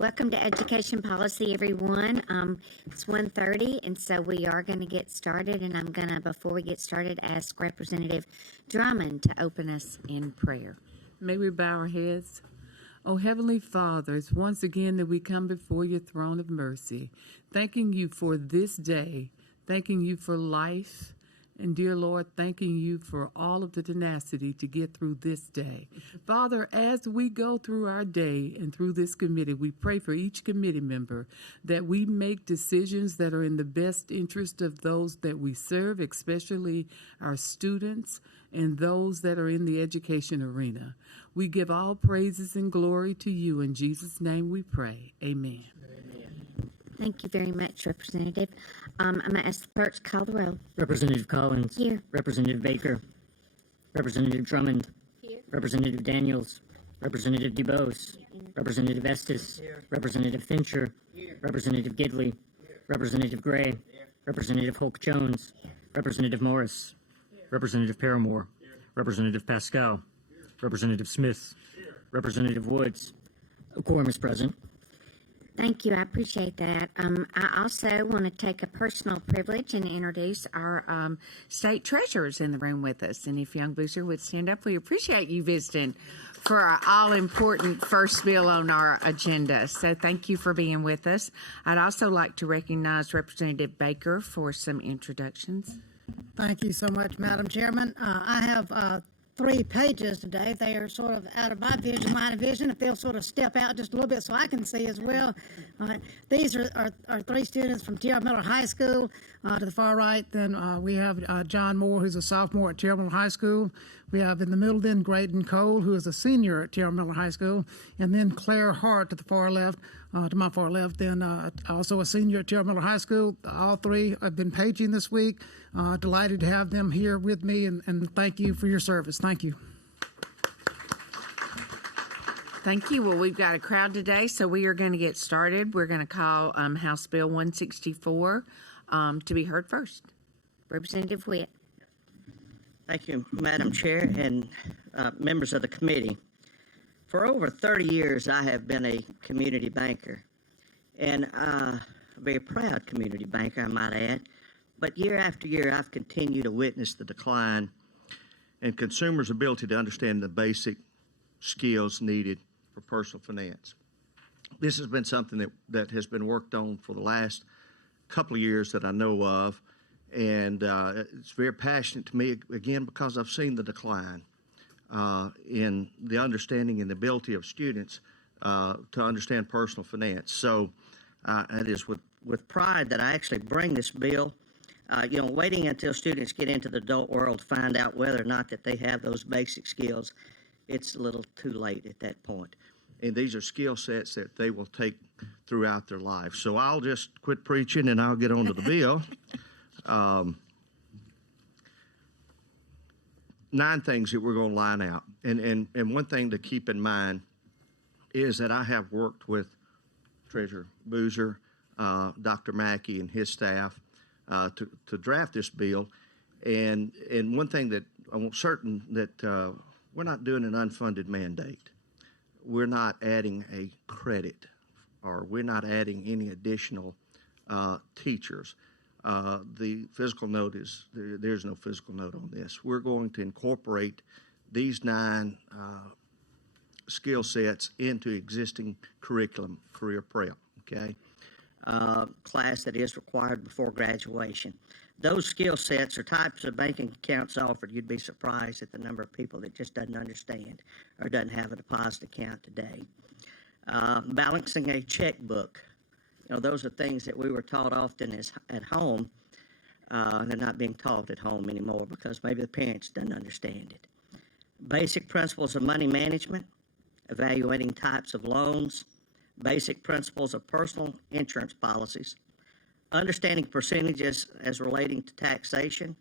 Welcome to Education Policy, everyone. It's 1:30, and so we are going to get started. And I'm going to, before we get started, ask Representative Drummond to open us in prayer. May we bow our heads? Oh, Heavenly Father, it's once again that we come before your throne of mercy, thanking you for this day, thanking you for life, and dear Lord, thanking you for all of the tenacity to get through this day. Father, as we go through our day and through this committee, we pray for each committee member that we make decisions that are in the best interest of those that we serve, especially our students and those that are in the education arena. We give all praises and glory to you. In Jesus' name we pray. Amen. Thank you very much, Representative. I'm going to ask the clerk to call the roll. Representative Collins. Here. Representative Baker. Representative Drummond. Here. Representative Daniels. Representative DeBose. Representative Estes. Representative Fincher. Representative Gidley. Representative Gray. Representative Hulk Jones. Representative Morris. Representative Paramore. Representative Pascal. Representative Smith. Representative Woods. A quorum is present. Thank you. I appreciate that. I also want to take a personal privilege and introduce our state treasurers in the room with us. And if Young Boozer would stand up, we appreciate you visiting for our all-important first bill on our agenda. So thank you for being with us. I'd also like to recognize Representative Baker for some introductions. Thank you so much, Madam Chairman. I have 3 pages today. They are sort of out of my vision, line of vision. If they'll sort of step out just a little bit so I can see as well. These are 3 students from T.R. Miller High School. To the far right, then we have John Moore, who's a sophomore at T.R. Miller High School. We have in the middle then Graydon Cole, who is a senior at T.R. Miller High School. And then Claire Hart to the far left, to my far left, then also a senior at T.R. Miller High School. All 3 have been paging this week. Delighted to have them here with me, and thank you for your service. Thank you. Thank you. Well, we've got a crowd today, so we are going to get started. We're going to call House Bill 164 to be heard first. Representative Witt. Thank you, Madam Chair and members of the committee. For over 30 years, I have been a community banker, and a very proud community banker, I might add. But year after year, I've continued to witness the decline in consumers' ability to understand the basic skills needed for personal finance. This has been something that has been worked on for the last couple of years that I know of, and it's very passionate to me, again, because I've seen the decline in the understanding and the ability of students to understand personal finance. So it is with pride that I actually bring this bill. Waiting until students get into the adult world to find out whether or not that they have those basic skills, it's a little too late at that point. And these are skill sets that they will take throughout their life. So I'll just quit preaching and I'll get on to the bill. 9 things that we're going to line out. And one thing to keep in mind is that I have worked with Treasurer Boozer, Dr. Mackey and his staff to draft this bill. And one thing that I'm certain that we're not doing an unfunded mandate. We're not adding a credit, or we're not adding any additional teachers. The physical note is, there's no physical note on this. We're going to incorporate these 9 skill sets into existing curriculum, career prep, okay? Class that is required before graduation. Those skill sets are types of banking accounts offered. You'd be surprised at the number of people that just doesn't understand or doesn't have a deposit account today. Balancing a checkbook. Those are things that we were taught often at home. They're not being taught at home anymore because maybe the parents don't understand it. Basic principles of money management, evaluating types of loans, basic principles of personal insurance policies, understanding percentages as relating to taxation,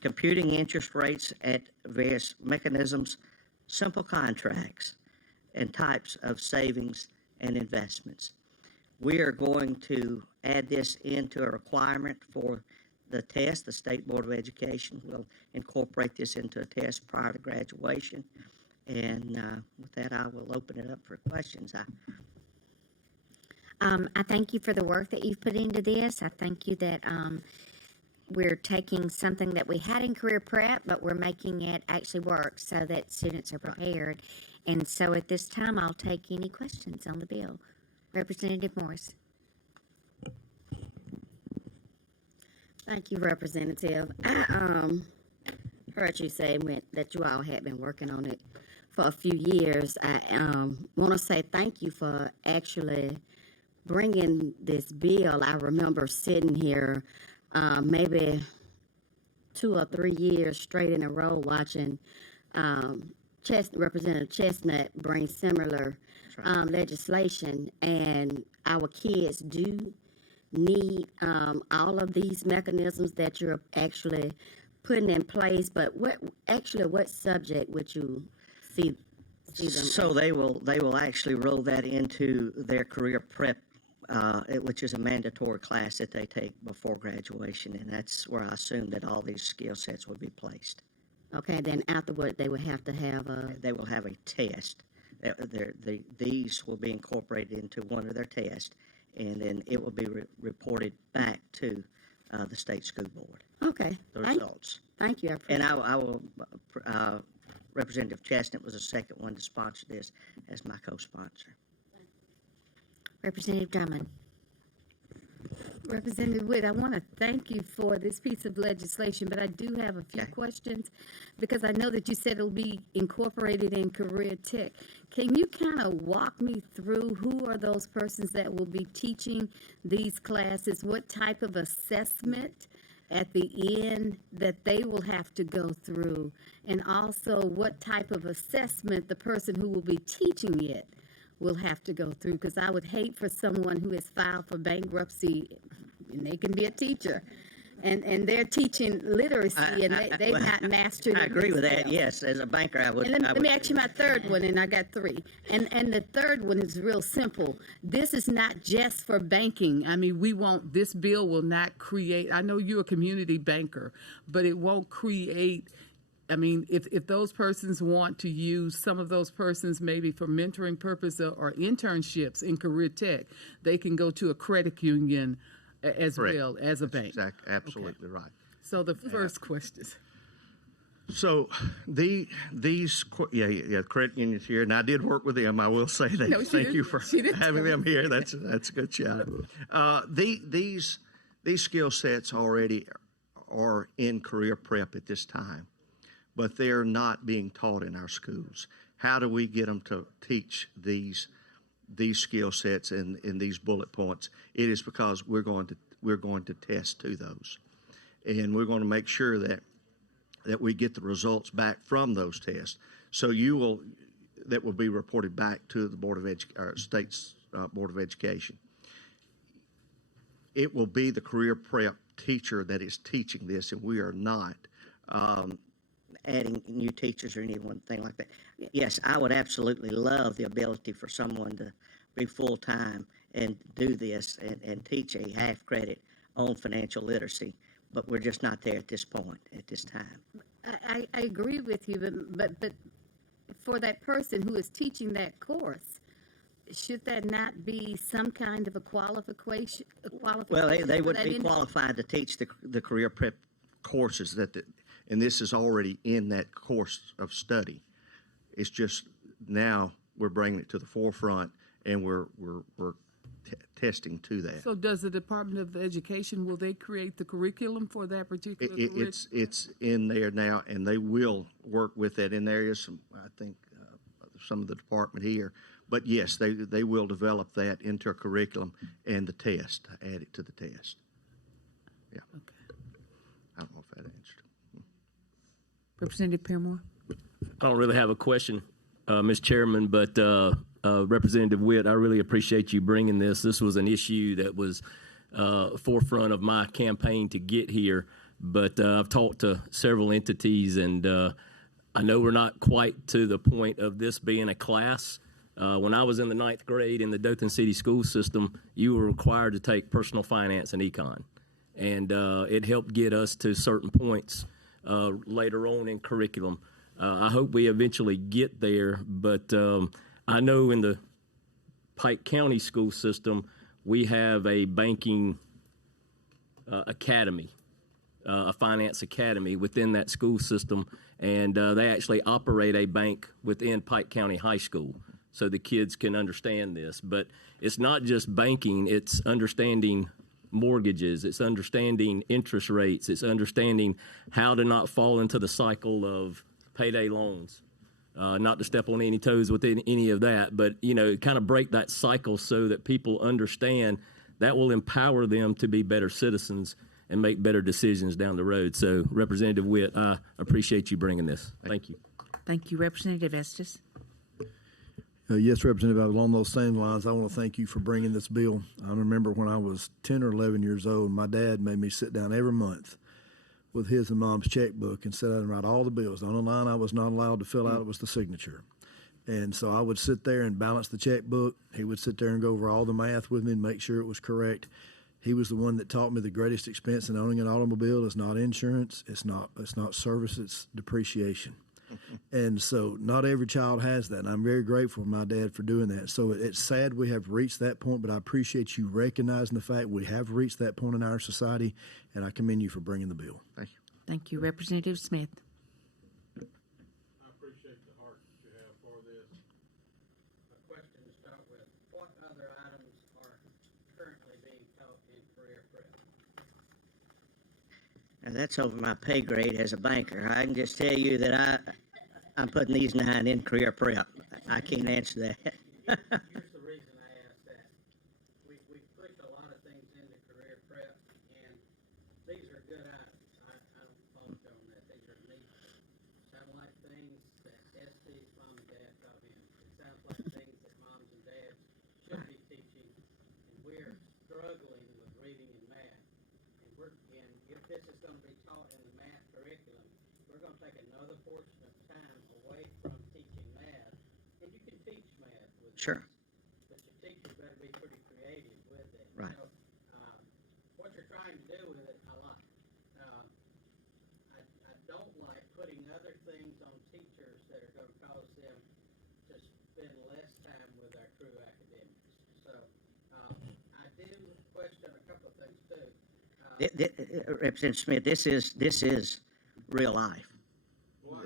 computing interest rates at various mechanisms, simple contracts, and types of savings and investments. We are going to add this into a requirement for the test. The State Board of Education will incorporate this into a test prior to graduation. And with that, I will open it up for questions. I thank you for the work that you've put into this. I thank you that we're taking something that we had in career prep, but we're making it actually work so that students are prepared. And so at this time, I'll take any questions on the bill. Representative Morris. Thank you, Representative. I heard you say that you all had been working on it for a few years. I want to say thank you for actually bringing this bill. I remember sitting here maybe 2 or 3 years straight in a row watching Representative Chestnut bring similar legislation, and our kids do need all of these mechanisms that you're actually putting in place. But what subject would you see them? So they will actually roll that into their career prep, which is a mandatory class that they take before graduation, and that's where I assume that all these skill sets would be placed. Okay, then afterward they would have to have a. They will have a test. These will be incorporated into one of their tests, and then it will be reported back to the state school board. Okay. The results. Thank you. I appreciate And I will. Representative Chestnut was the second one to sponsor this as my co-sponsor. Representative Drummond. Representative Witt, I want to thank you for this piece of legislation, but I do have a few questions because I know that you said it'll be incorporated in career tech. Can you kind of walk me through who are those persons that will be teaching these classes? What type of assessment at the end that they will have to go through? And also what type of assessment the person who will be teaching it will have to go through, because I would hate for someone who has filed for bankruptcy, and they can be a teacher, and they're teaching literacy, and they've not mastered it. I agree with that. themselves. Yes, as a banker, I would. And let me ask you my third one, and I got 3. And the third one is real simple. This is not just for banking. I mean, this bill will not create, I know you're a community banker, but it won't create, I mean, if those persons want to use some of those persons maybe for mentoring purpose or internships in career tech, they can go to a credit union as Correct. well as a bank. Exactly, absolutely right. So the first question. So these credit unions here, and I did work with them. I will say that. No, she Thank didn't. you for She didn't having tell them here. That's a good shout. These skill sets already are in career prep at this time, but they're not being taught in our schools. How do we get them to teach these skill sets in these bullet points? It is because we're going to test to those, and we're going to make sure that we get the results back from those tests. So that will be reported back to the state's Board of Education. It will be the career prep teacher that is teaching this, and we are not adding new teachers or anything like that. Yes, I would absolutely love the ability for someone to be full-time and do this and teach a half credit on financial literacy, but we're just not there at this point, at this time. I agree with you, but for that person who is teaching that course, should that not be some kind of a qualification? Well, they for would that be individual? qualified to teach the career prep courses and this is already in that course of study. It's just now we're bringing it to the forefront, and we're testing to that. So does the Department of Education, will they create the curriculum for that particular career? It's in there now, and they will work with that. And there is some, I think, some of the department here, but yes, they will develop that into a curriculum and the test, add it to the test. Yeah. Okay. I don't know if that answered. Representative Paramore? I don't really have a question, Ms. Chairman, but Representative Witt, I really appreciate you bringing this. This was an issue that was forefront of my campaign to get here, but I've talked to several entities, and I know we're not quite to the point of this being a class. When I was in the 9th grade in the Dothan City school system, you were required to take personal finance and econ, and it helped get us to certain points later on in curriculum. I hope we eventually get there, but I know in the Pike County school system, we have a banking academy, a finance academy within that school system, and they actually operate a bank within Pike County High School, so the kids can understand this. But it's not just banking, it's understanding mortgages, it's understanding interest rates, it's understanding how to not fall into the cycle of payday loans. Not to step on any toes with any of that, but, kind of break that cycle so that people understand that will empower them to be better citizens and make better decisions down the road. So, Representative Witt, I appreciate you bringing this. Thank you. Thank you, Representative Estes. Yes, Representative, along those same lines, I want to thank you for bringing this bill. I remember when I was 10 or 11 years old, my dad made me sit down every month with his and mom's checkbook and sit down and write all the bills. The only line I was not allowed to fill out was the signature. And so I would sit there and balance the checkbook. He would sit there and go over all the math with me and make sure it was correct. He was the one that taught me the greatest expense in owning an automobile is not insurance, it's not service, it's depreciation. And so not every child has that, and I'm very grateful to my dad for doing that. So it's sad we have reached that point, but I appreciate you recognizing the fact we have reached that point in our society, and I commend you for bringing the bill. Thank you. Thank you, Representative Smith. I appreciate the heart that you have for this. A question to start with, what other items are currently being taught in career prep? Now, that's over my pay grade as a banker. I can just tell you that I'm putting these 9 in career prep. I can't answer that. Here's the reason I asked that. We pushed a lot of things into career prep, and these are good items. I don't fault you on that. These are neat. Sound like things that Estes mom and dad taught him. It sounds like things that moms and dads should be teaching, and we're struggling with reading and math. And if this is going to be taught in the math curriculum, we're going to take another portion of time away from teaching math. And you can teach math with Sure. this, but your teachers better be pretty creative with it. Right. So, what you're trying to do with it, I like. I don't like putting other things on teachers that are going to cause them to spend less time with our true academics. So, I do question a couple of things too. Representative Smith, this is real life.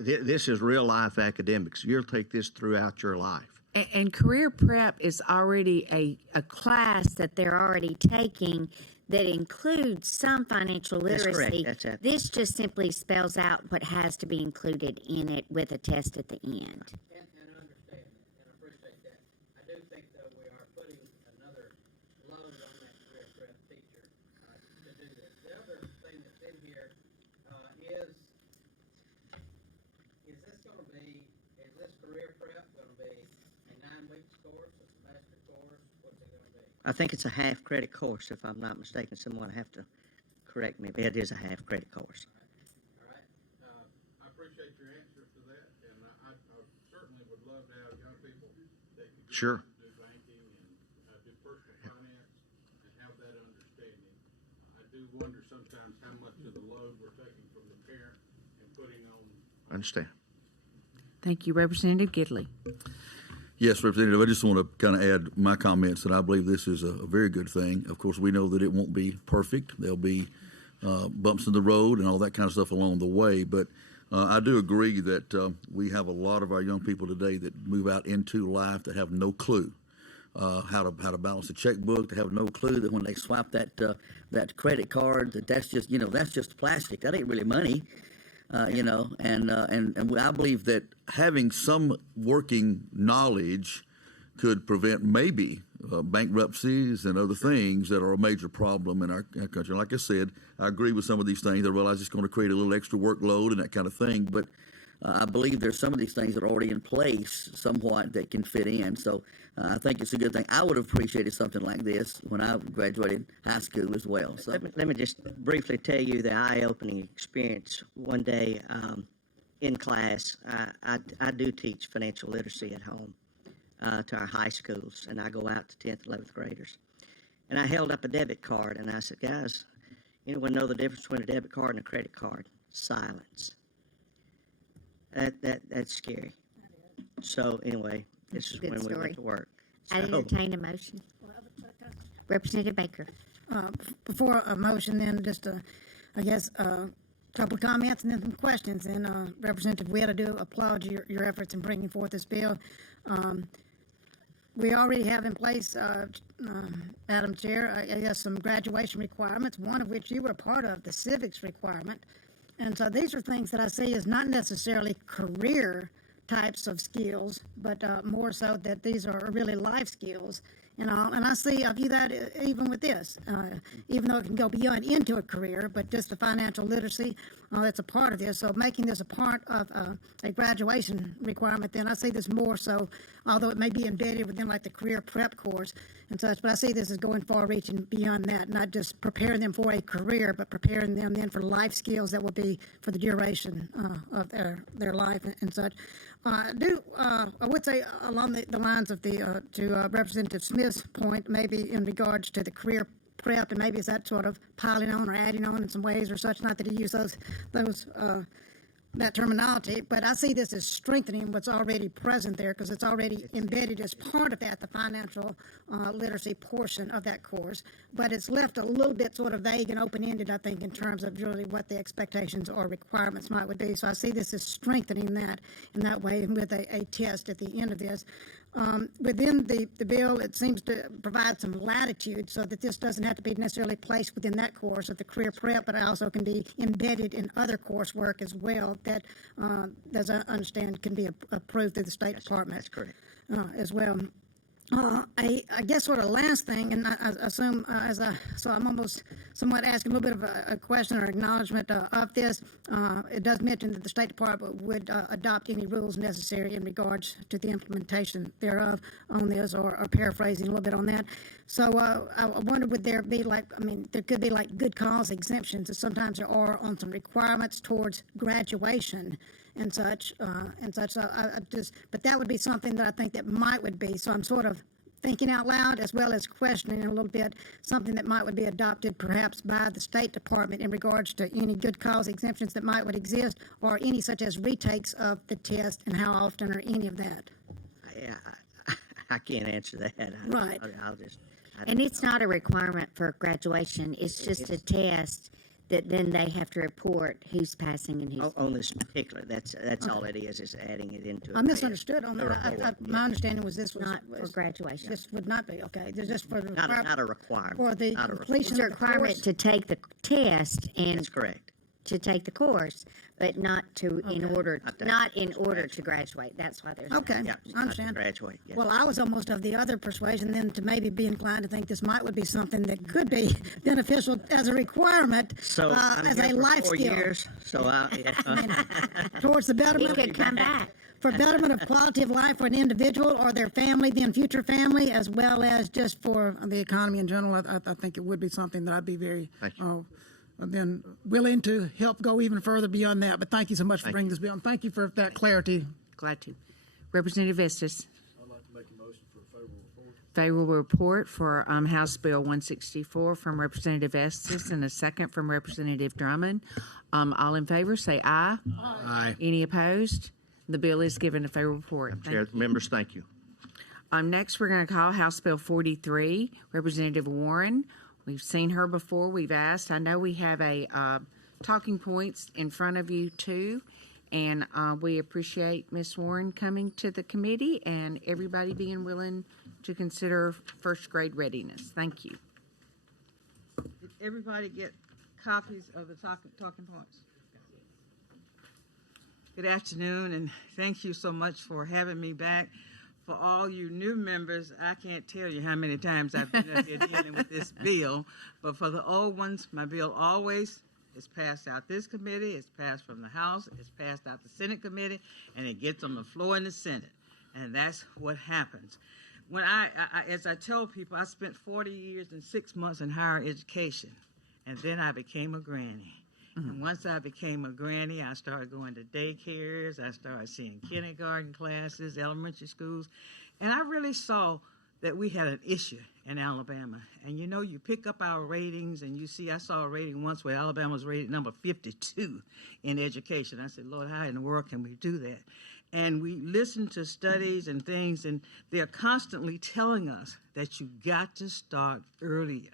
This is real life academics. You'll take this throughout your life. And career prep is already a class that they're already taking that includes some financial That's literacy. correct. That's it. This just simply spells out what has to be included in it with a test at the end. And understand that, and I appreciate that. I do think, though, we are putting another load on that career prep teacher to do this. The other thing that's in here is this career prep going to be a 9-week course, a semester course? What's it going to be? I think it's a half credit course, if I'm not mistaken. Someone will have to correct me, but it is a half credit course. All right. I appreciate your answer to that, and I certainly would love to have young people that could Sure. do banking and do personal finance and have that understanding. I do wonder sometimes how much of the load we're taking from the parent and putting on. I understand. Thank you, Representative Gidley. Yes, Representative, I just want to kind of add my comments that I believe this is a very good thing. Of course, we know that it won't be perfect. There'll be bumps in the road and all that kind of stuff along the way. But I do agree that we have a lot of our young people today that move out into life that have no clue how to balance a checkbook. They have no clue that when they swipe that credit card, that's just plastic. That ain't really money. And I believe that having some working knowledge could prevent maybe bankruptcies and other things that are a major problem in our country. Like I said, I agree with some of these things. I realize it's going to create a little extra workload and that kind of thing, but I believe there's some of these things that are already in place somewhat that can fit in. So I think it's a good thing. I would have appreciated something like this when I graduated high school as well. So Let me just briefly tell you the eye-opening experience. One day in class, I do teach financial literacy at home to our high schools, and I go out to 10th, 11th graders. And I held up a debit card, and I said, guys, anyone know the difference between a debit card and a credit card? Silence. That's scary. So anyway, this is Good when we story. went to work. I So, entertain a motion. Representative Baker. Before a motion, then just I guess a couple of comments and then some questions. And Representative Witt, I do applaud your efforts in bringing forth this bill. We already have in place, Madam Chair, I guess some graduation requirements, one of which you were part of, the civics requirement. And so these are things that I see as not necessarily career types of skills, but more so that these are really life skills. And I view that even with this, even though it can go beyond into a career, but just the financial literacy, that's a part of this. So making this a part of a graduation requirement, then I see this more so, although it may be embedded within like the career prep course and such, but I see this as going far reaching beyond that, not just preparing them for a career, but preparing them then for life skills that will be for the duration of their life and such. I would say along the lines of to Representative Smith's point, maybe in regards to the career prep, and maybe is that sort of piling on or adding on in some ways or such, not that he used that terminology, but I see this as strengthening what's already present there because it's already embedded as part of that, the financial literacy portion of that course, but it's left a little bit sort of vague and open-ended, I think, in terms of really what the expectations or requirements would be. So I see this as strengthening that in that way with a test at the end of this. Within the bill, it seems to provide some latitude so that this doesn't have to be necessarily placed within that course of the career prep, but it also can be embedded in other coursework as well that, as I understand, can be approved through the State Department. That's correct. As well. I guess sort of last thing, and I assume so I'm almost somewhat asking a little bit of a question or acknowledgement of this. It does mention that the State Department would adopt any rules necessary in regards to the implementation thereof on this, or paraphrasing a little bit on that. So I wonder, would there be there could be like good cause exemptions, as sometimes there are on some requirements towards graduation and such. So but that would be something that I think that would be. So I'm sort of thinking out loud as well as questioning a little bit, something that would be adopted perhaps by the State Department in regards to any good cause exemptions that would exist, or any such as retakes of the test, and how often, or any of that. Yeah, I can't answer that. Right. And it's not a requirement for graduation. It's just a test that then they have to report who's passing and who's on this particular. That's all it is adding it into. I misunderstood on that. My understanding was this was not for graduation. This would not be okay. They're just for the not a requirement for the completion It's a of the requirement course. to take the test and That's correct. to take the course, but not in order That's to graduate. That's why there's Okay, Yeah, I understand. graduate. Yeah. Well, I was almost of the other persuasion then to maybe be inclined to think this would be something that could be beneficial as a requirement, So I'm as here a for life 4 skill years. So towards the It betterment. could come back. For betterment of quality of life for an individual or their family, then future family, as well as just for the economy in general. I think it would be something that I'd be very then willing to help go even further beyond that. But thank you so much for bringing this bill. And thank you for that clarity. Glad to. Representative Estes. I'd like to make a motion for a favorable report. Favorable report for House Bill 164 from Representative Estes, and a second from Representative Drummond. All in favor, say aye. Aye. Any opposed? The bill is given a favorable report. Chair, members, thank you. Next, we're going to call House Bill 43, Representative Warren. We've seen her before. We've asked. I know we have a talking points in front of you too, and we appreciate Ms. Warren coming to the committee and everybody being willing to consider first grade readiness. Thank you. Did everybody get copies of the talking points? Good afternoon, and thank you so much for having me back. For all you new members, I can't tell you how many times I've been up here dealing with this bill, but for the old ones, my bill always is passed out this committee, it's passed from the House, it's passed out the Senate committee, and it gets on the floor in the Senate, and that's what happens. When as I tell people, I spent 40 years and 6 months in higher education, and then I became a granny. And once I became a granny, I started going to daycares. I started seeing kindergarten classes, elementary schools. And I really saw that we had an issue in Alabama. And you know, you pick up our ratings and you see, I saw a rating once where Alabama was rated number 52 in education. I said, Lord, how in the world can we do that? And we listen to studies and things, and they're constantly telling us that you got to start earlier.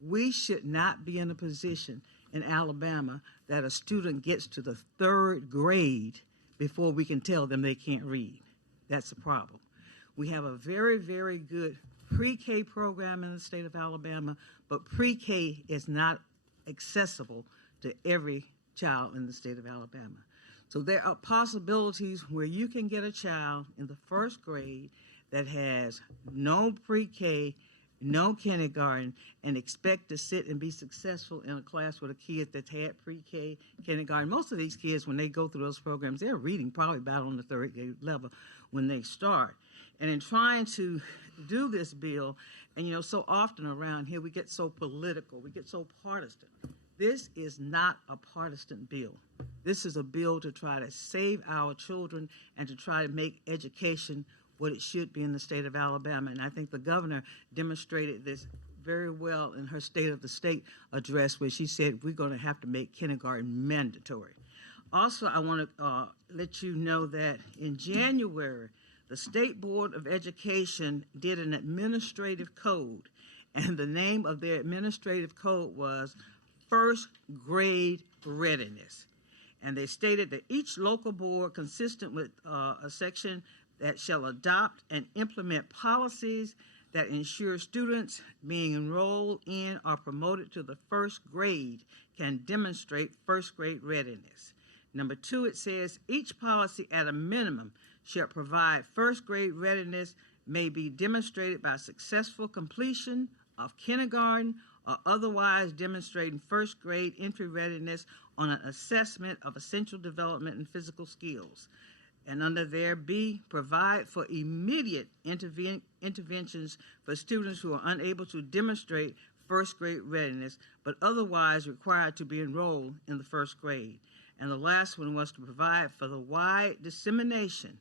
We should not be in a position in Alabama that a student gets to the 3rd grade before we can tell them they can't read. That's a problem. We have a very, very good pre-K program in the state of Alabama, but pre-K is not accessible to every child in the state of Alabama. So there are possibilities where you can get a child in the 1st grade that has no pre-K, no kindergarten, and expect to sit and be successful in a class with a kid that's had pre-K, kindergarten. Most of these kids, when they go through those programs, they're reading probably about on the 3rd grade level when they start. And in trying to do this bill, and you know, so often around here we get so political, we get so partisan. This is not a partisan bill. This is a bill to try to save our children and to try to make education what it should be in the state of Alabama. And I think the governor demonstrated this very well in her State of the State address, where she said we're going to have to make kindergarten mandatory. Also, I want to let you know that in January, the State Board of Education did an administrative code, and the name of their administrative code was 1st Grade Readiness. And they stated that each local board, consistent with a section that shall adopt and implement policies that ensure students being enrolled in or promoted to the 1st grade can demonstrate 1st grade readiness. Number 2, it says each policy at a minimum shall provide 1st grade readiness may be demonstrated by successful completion of kindergarten or otherwise demonstrating 1st grade entry readiness on an assessment of essential development and physical skills. And under there, B, provide for immediate interventions for students who are unable to demonstrate 1st grade readiness, but otherwise required to be enrolled in the 1st grade. And the last one was to provide for the wide dissemination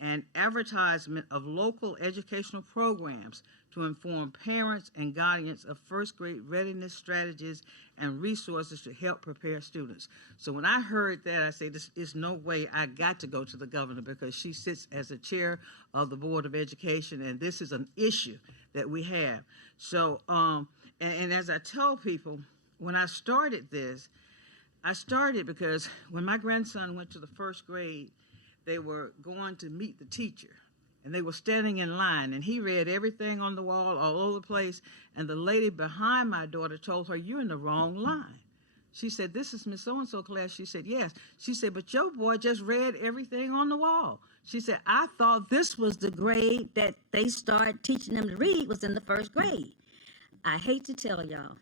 and advertisement of local educational programs to inform parents and guardians of 1st grade readiness strategies and resources to help prepare students. So when I heard that, I said, this is no way. I got to go to the governor, because she sits as the chair of the Board of Education, and this is an issue that we have. So, and as I tell people, when I started this, I started because when my grandson went to the 1st grade, they were going to meet the teacher, and they were standing in line, and he read everything on the wall all over the place, and the lady behind my daughter told her, "You're in the wrong line." She said, "This is Miss So-and-so class." She said, "Yes." She said, "But your boy just read everything on the wall." She said, "I thought this was the grade that they started teaching them to read was in the 1st grade." I hate to tell y'all,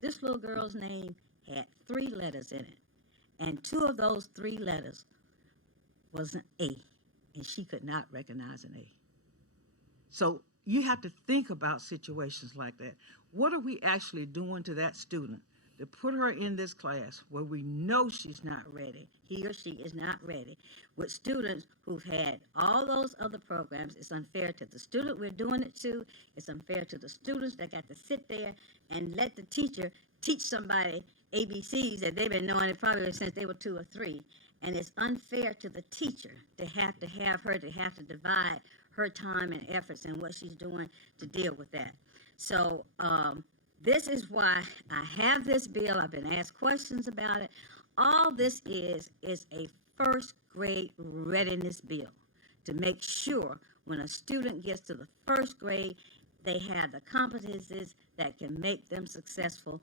this little girl's name had 3 letters in it, and 2 of those 3 letters was an A, and she could not recognize an A. So you have to think about situations like that. What are we actually doing to that student to put her in this class where we know she's not ready, he or she is not ready, with students who've had all those other programs? It's unfair to the student we're doing it to. It's unfair to the students that got to sit there and let the teacher teach somebody ABCs that they've been knowing it probably since they were 2 or 3. And it's unfair to the teacher to have to divide her time and efforts and what she's doing to deal with that. So this is why I have this bill. I've been asked questions about it. All this is a 1st grade readiness bill to make sure when a student gets to the 1st grade, they have the competencies that can make them successful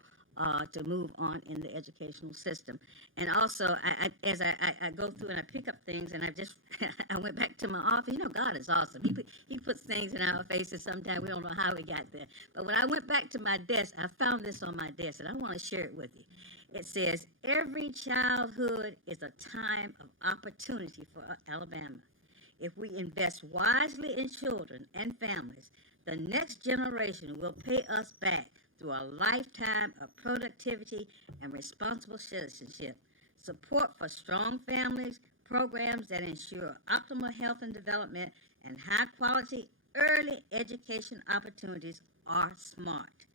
to move on in the educational system. And also, as I go through and I pick up things, and I went back to my office. You know, God is awesome. He puts things in our faces sometimes we don't know how we got there. But when I went back to my desk, I found this on my desk, and I want to share it with you. It says, "Every childhood is a time of opportunity for Alabama. If we invest wisely in children and families, the next generation will pay us back through a lifetime of productivity and responsible citizenship. Support for strong families, programs that ensure optimal health and development, and high-quality early education opportunities are smart,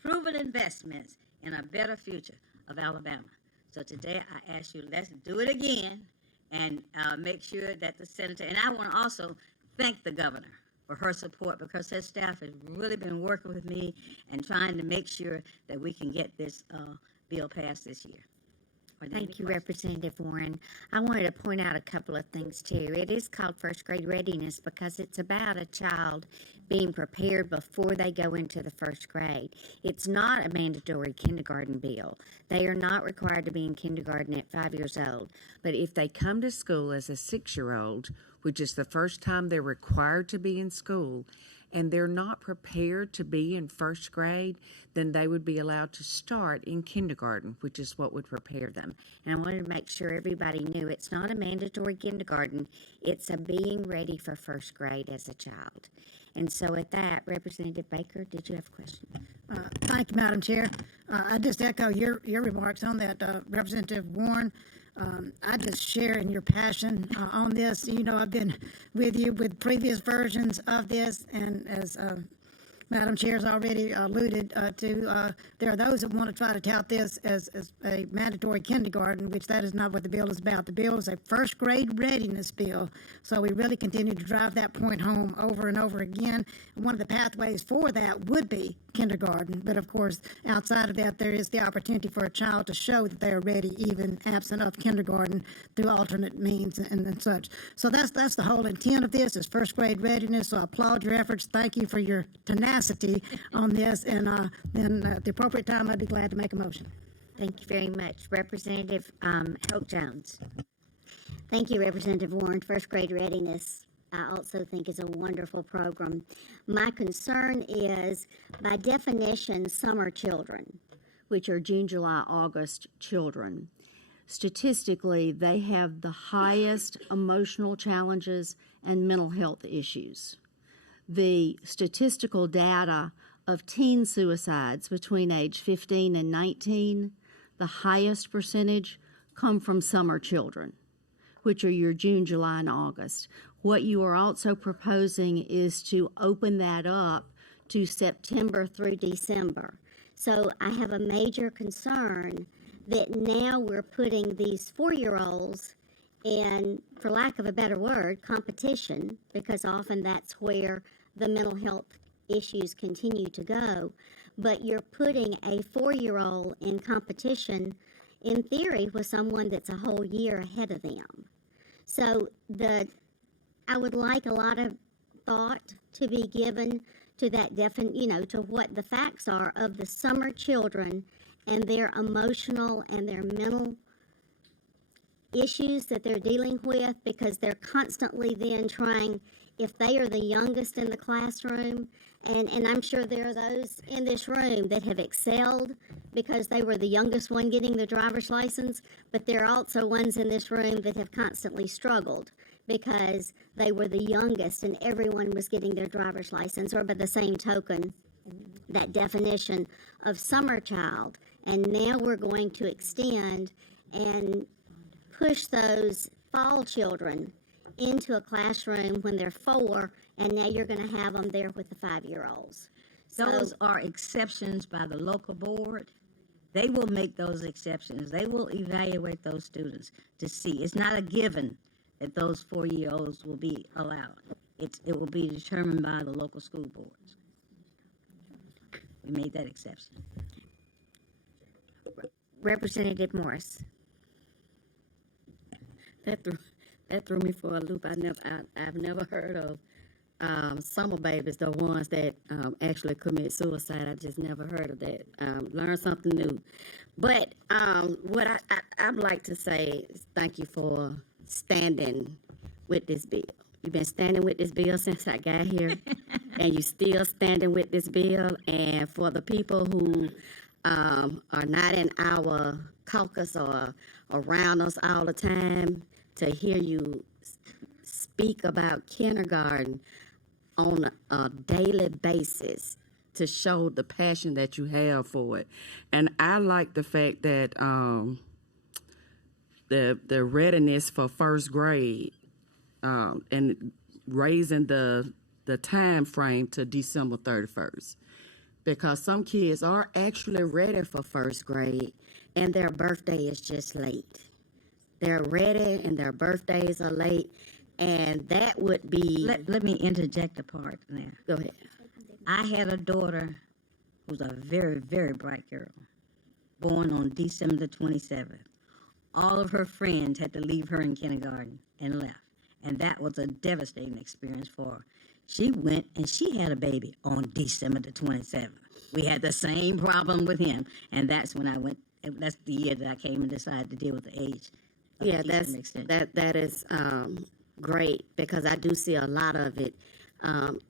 proven investments in a better future of Alabama." So today I ask you, let's do it again and make sure that the senator, and I want to also thank the governor for her support, because her staff has really been working with me and trying to make sure that we can get this bill passed this year. Thank you, Representative Warren. I wanted to point out a couple of things too. It is called first grade readiness because it's about a child being prepared before they go into the first grade. It's not a mandatory kindergarten bill. They are not required to be in kindergarten at 5 years old. But if they come to school as a 6-year-old, which is the first time they're required to be in school, and they're not prepared to be in first grade, then they would be allowed to start in kindergarten, which is what would prepare them. And I wanted to make sure everybody knew it's not a mandatory kindergarten, it's a being ready for first grade as a child. And so at that, Representative Baker, did you have a question? Thank you, Madam Chair. I just echo your remarks on that, Representative Warren. I just share in your passion on this. You know, I've been with you with previous versions of this, and as Madam Chair's already alluded to, there are those that want to try to tout this as a mandatory kindergarten, which that is not what the bill is about. The bill is a first grade readiness bill, so we really continue to drive that point home over and over again. And one of the pathways for that would be kindergarten, but of course, outside of that, there is the opportunity for a child to show that they are ready, even absent of kindergarten, through alternate means and such. So that's the whole intent of this, is first grade readiness. So I applaud your efforts. Thank you for your tenacity on this, and then at the appropriate time, I'd be glad to make a motion. Thank you very much. Representative Hope Jones. Thank you, Representative Warren. First grade readiness, I also think, is a wonderful program. My concern is, by definition, summer children, which are June, July, August children, statistically, they have the highest emotional challenges and mental health issues. The statistical data of teen suicides between age 15 and 19, the highest percentage come from summer children, which are your June, July, and August. What you are also proposing is to open that up to September through December. So I have a major concern that now we're putting these 4-year-olds in, for lack of a better word, competition, because often that's where the mental health issues continue to go. But you're putting a 4-year-old in competition, in theory, with someone that's a whole year ahead of them. So I would like a lot of thought to be given to that to what the facts are of the summer children and their emotional and their mental issues that they're dealing with, because they're constantly then trying, if they are the youngest in the classroom, and I'm sure there are those in this room that have excelled because they were the youngest one getting their driver's license, but there are also ones in this room that have constantly struggled because they were the youngest and everyone was getting their driver's license. Or by the same token, that definition of summer child, and now we're going to extend and push those fall children into a classroom when they're 4, and now you're going to have them there with the 5-year-olds. Those are exceptions by the local board. They will make those exceptions. They will evaluate those students to see. It's not a given that those 4-year-olds will be allowed. It will be determined by the local school boards. We made that exception. Representative Morris. That threw me for a loop. I've never heard of summer babies, the ones that actually commit suicide. I just never heard of that. Learn something new. But what I'd like to say is thank you for standing with this bill. You've been standing with this bill since I got here, and you're still standing with this bill. And for the people who are not in our caucus or around us all the time, to hear you speak about kindergarten on a daily basis, to show the passion that you have for it. And I like the fact that the readiness for first grade and raising the time frame to December 31st. Because some kids are actually ready for first grade and their birthday is just late. they're ready and their birthdays are late, and that would be. Let me interject a part there. Go ahead. I had a daughter who's a very, very bright girl, born on December the 27th. All of her friends had to leave her in kindergarten and left. And that was a devastating experience for her. She went and she had a baby on December the 27th. We had the same problem with him. And that's when I went, that's the year that I came and decided to deal with the age. Yeah, that is great, because I do see a lot of it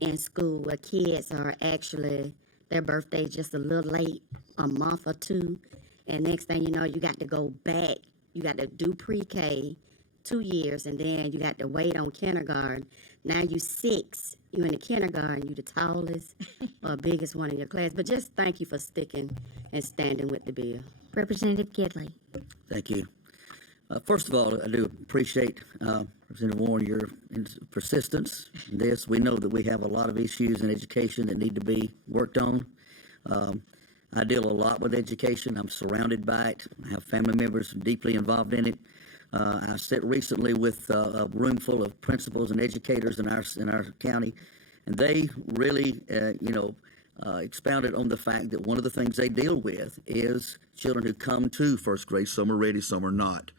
in school where kids are actually, their birthday just a little late, a month or two, and next thing you know, you got to go back. You got to do pre-K 2 years, and then you got to wait on kindergarten. Now you 6, you in the kindergarten, you the tallest or biggest one in your class. But just thank you for sticking and standing with the bill. Representative Gidley. Thank you. First of all, I do appreciate Representative Warren, your persistence in this. We know that we have a lot of issues in education that need to be worked on. I deal a lot with education. I'm surrounded by it. I have family members deeply involved in it. I sat recently with a room full of principals and educators in our county, and they really, expounded on the fact that one of the things they deal with is children who come to first grade. Some are ready, some are not.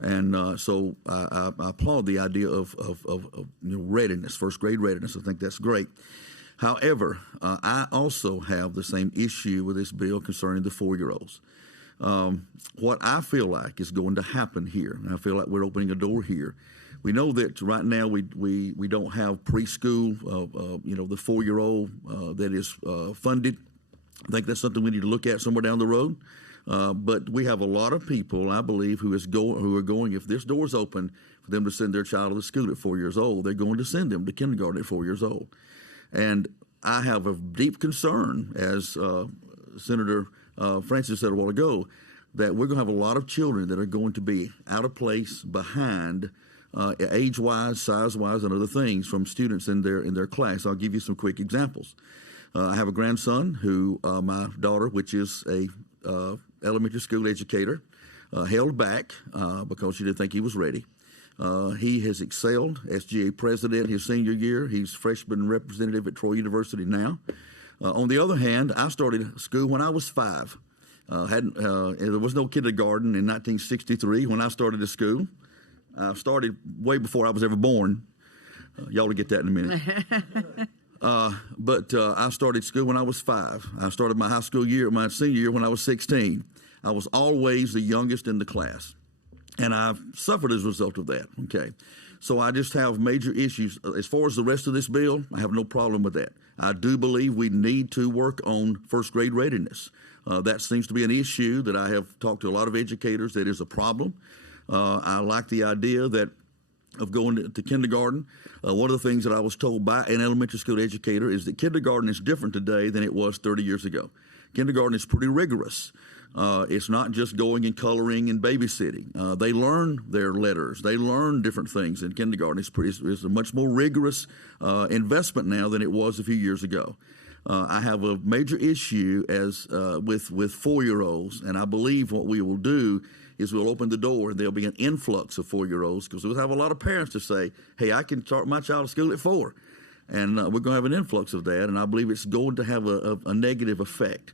And so I applaud the idea of readiness, first grade readiness. I think that's great. However, I also have the same issue with this bill concerning the 4-year-olds. What I feel like is going to happen here, and I feel like we're opening a door here. We know that right now we don't have preschool, the 4-year-old that is funded. I think that's something we need to look at somewhere down the road. But we have a lot of people, I believe, who are going, if this door is open for them to send their child to school at 4 years old, they're going to send them to kindergarten at 4 years old. And I have a deep concern, as Senator Francis said a while ago, that we're going to have a lot of children that are going to be out of place, behind, age-wise, size-wise, and other things from students in their class. I'll give you some quick examples. I have a grandson who my daughter, which is a elementary school educator, held back because she didn't think he was ready. He has excelled, SGA president his senior year. He's freshman representative at Troy University now. On the other hand, I started school when I was 5. There was no kindergarten in 1963 when I started the school. I started way before I was ever born. Y'all will get that in a minute. But I started school when I was 5. I started my high school year, my senior year, when I was 16. I was always the youngest in the class, and I've suffered as a result of that. Okay, so I just have major issues. As far as the rest of this bill, I have no problem with that. I do believe we need to work on first grade readiness. That seems to be an issue that I have talked to a lot of educators that is a problem. I like the idea of going to kindergarten. One of the things that I was told by an elementary school educator is that kindergarten is different today than it was 30 years ago. Kindergarten is pretty rigorous. It's not just going and coloring and babysitting. They learn their letters. They learn different things in kindergarten. It's a much more rigorous investment now than it was a few years ago. I have a major issue with 4-year-olds, and I believe what we will do is we'll open the door and there'll be an influx of 4-year-olds, because we'll have a lot of parents to say, hey, I can start my child at school at 4. And we're going to have an influx of that, and I believe it's going to have a negative effect.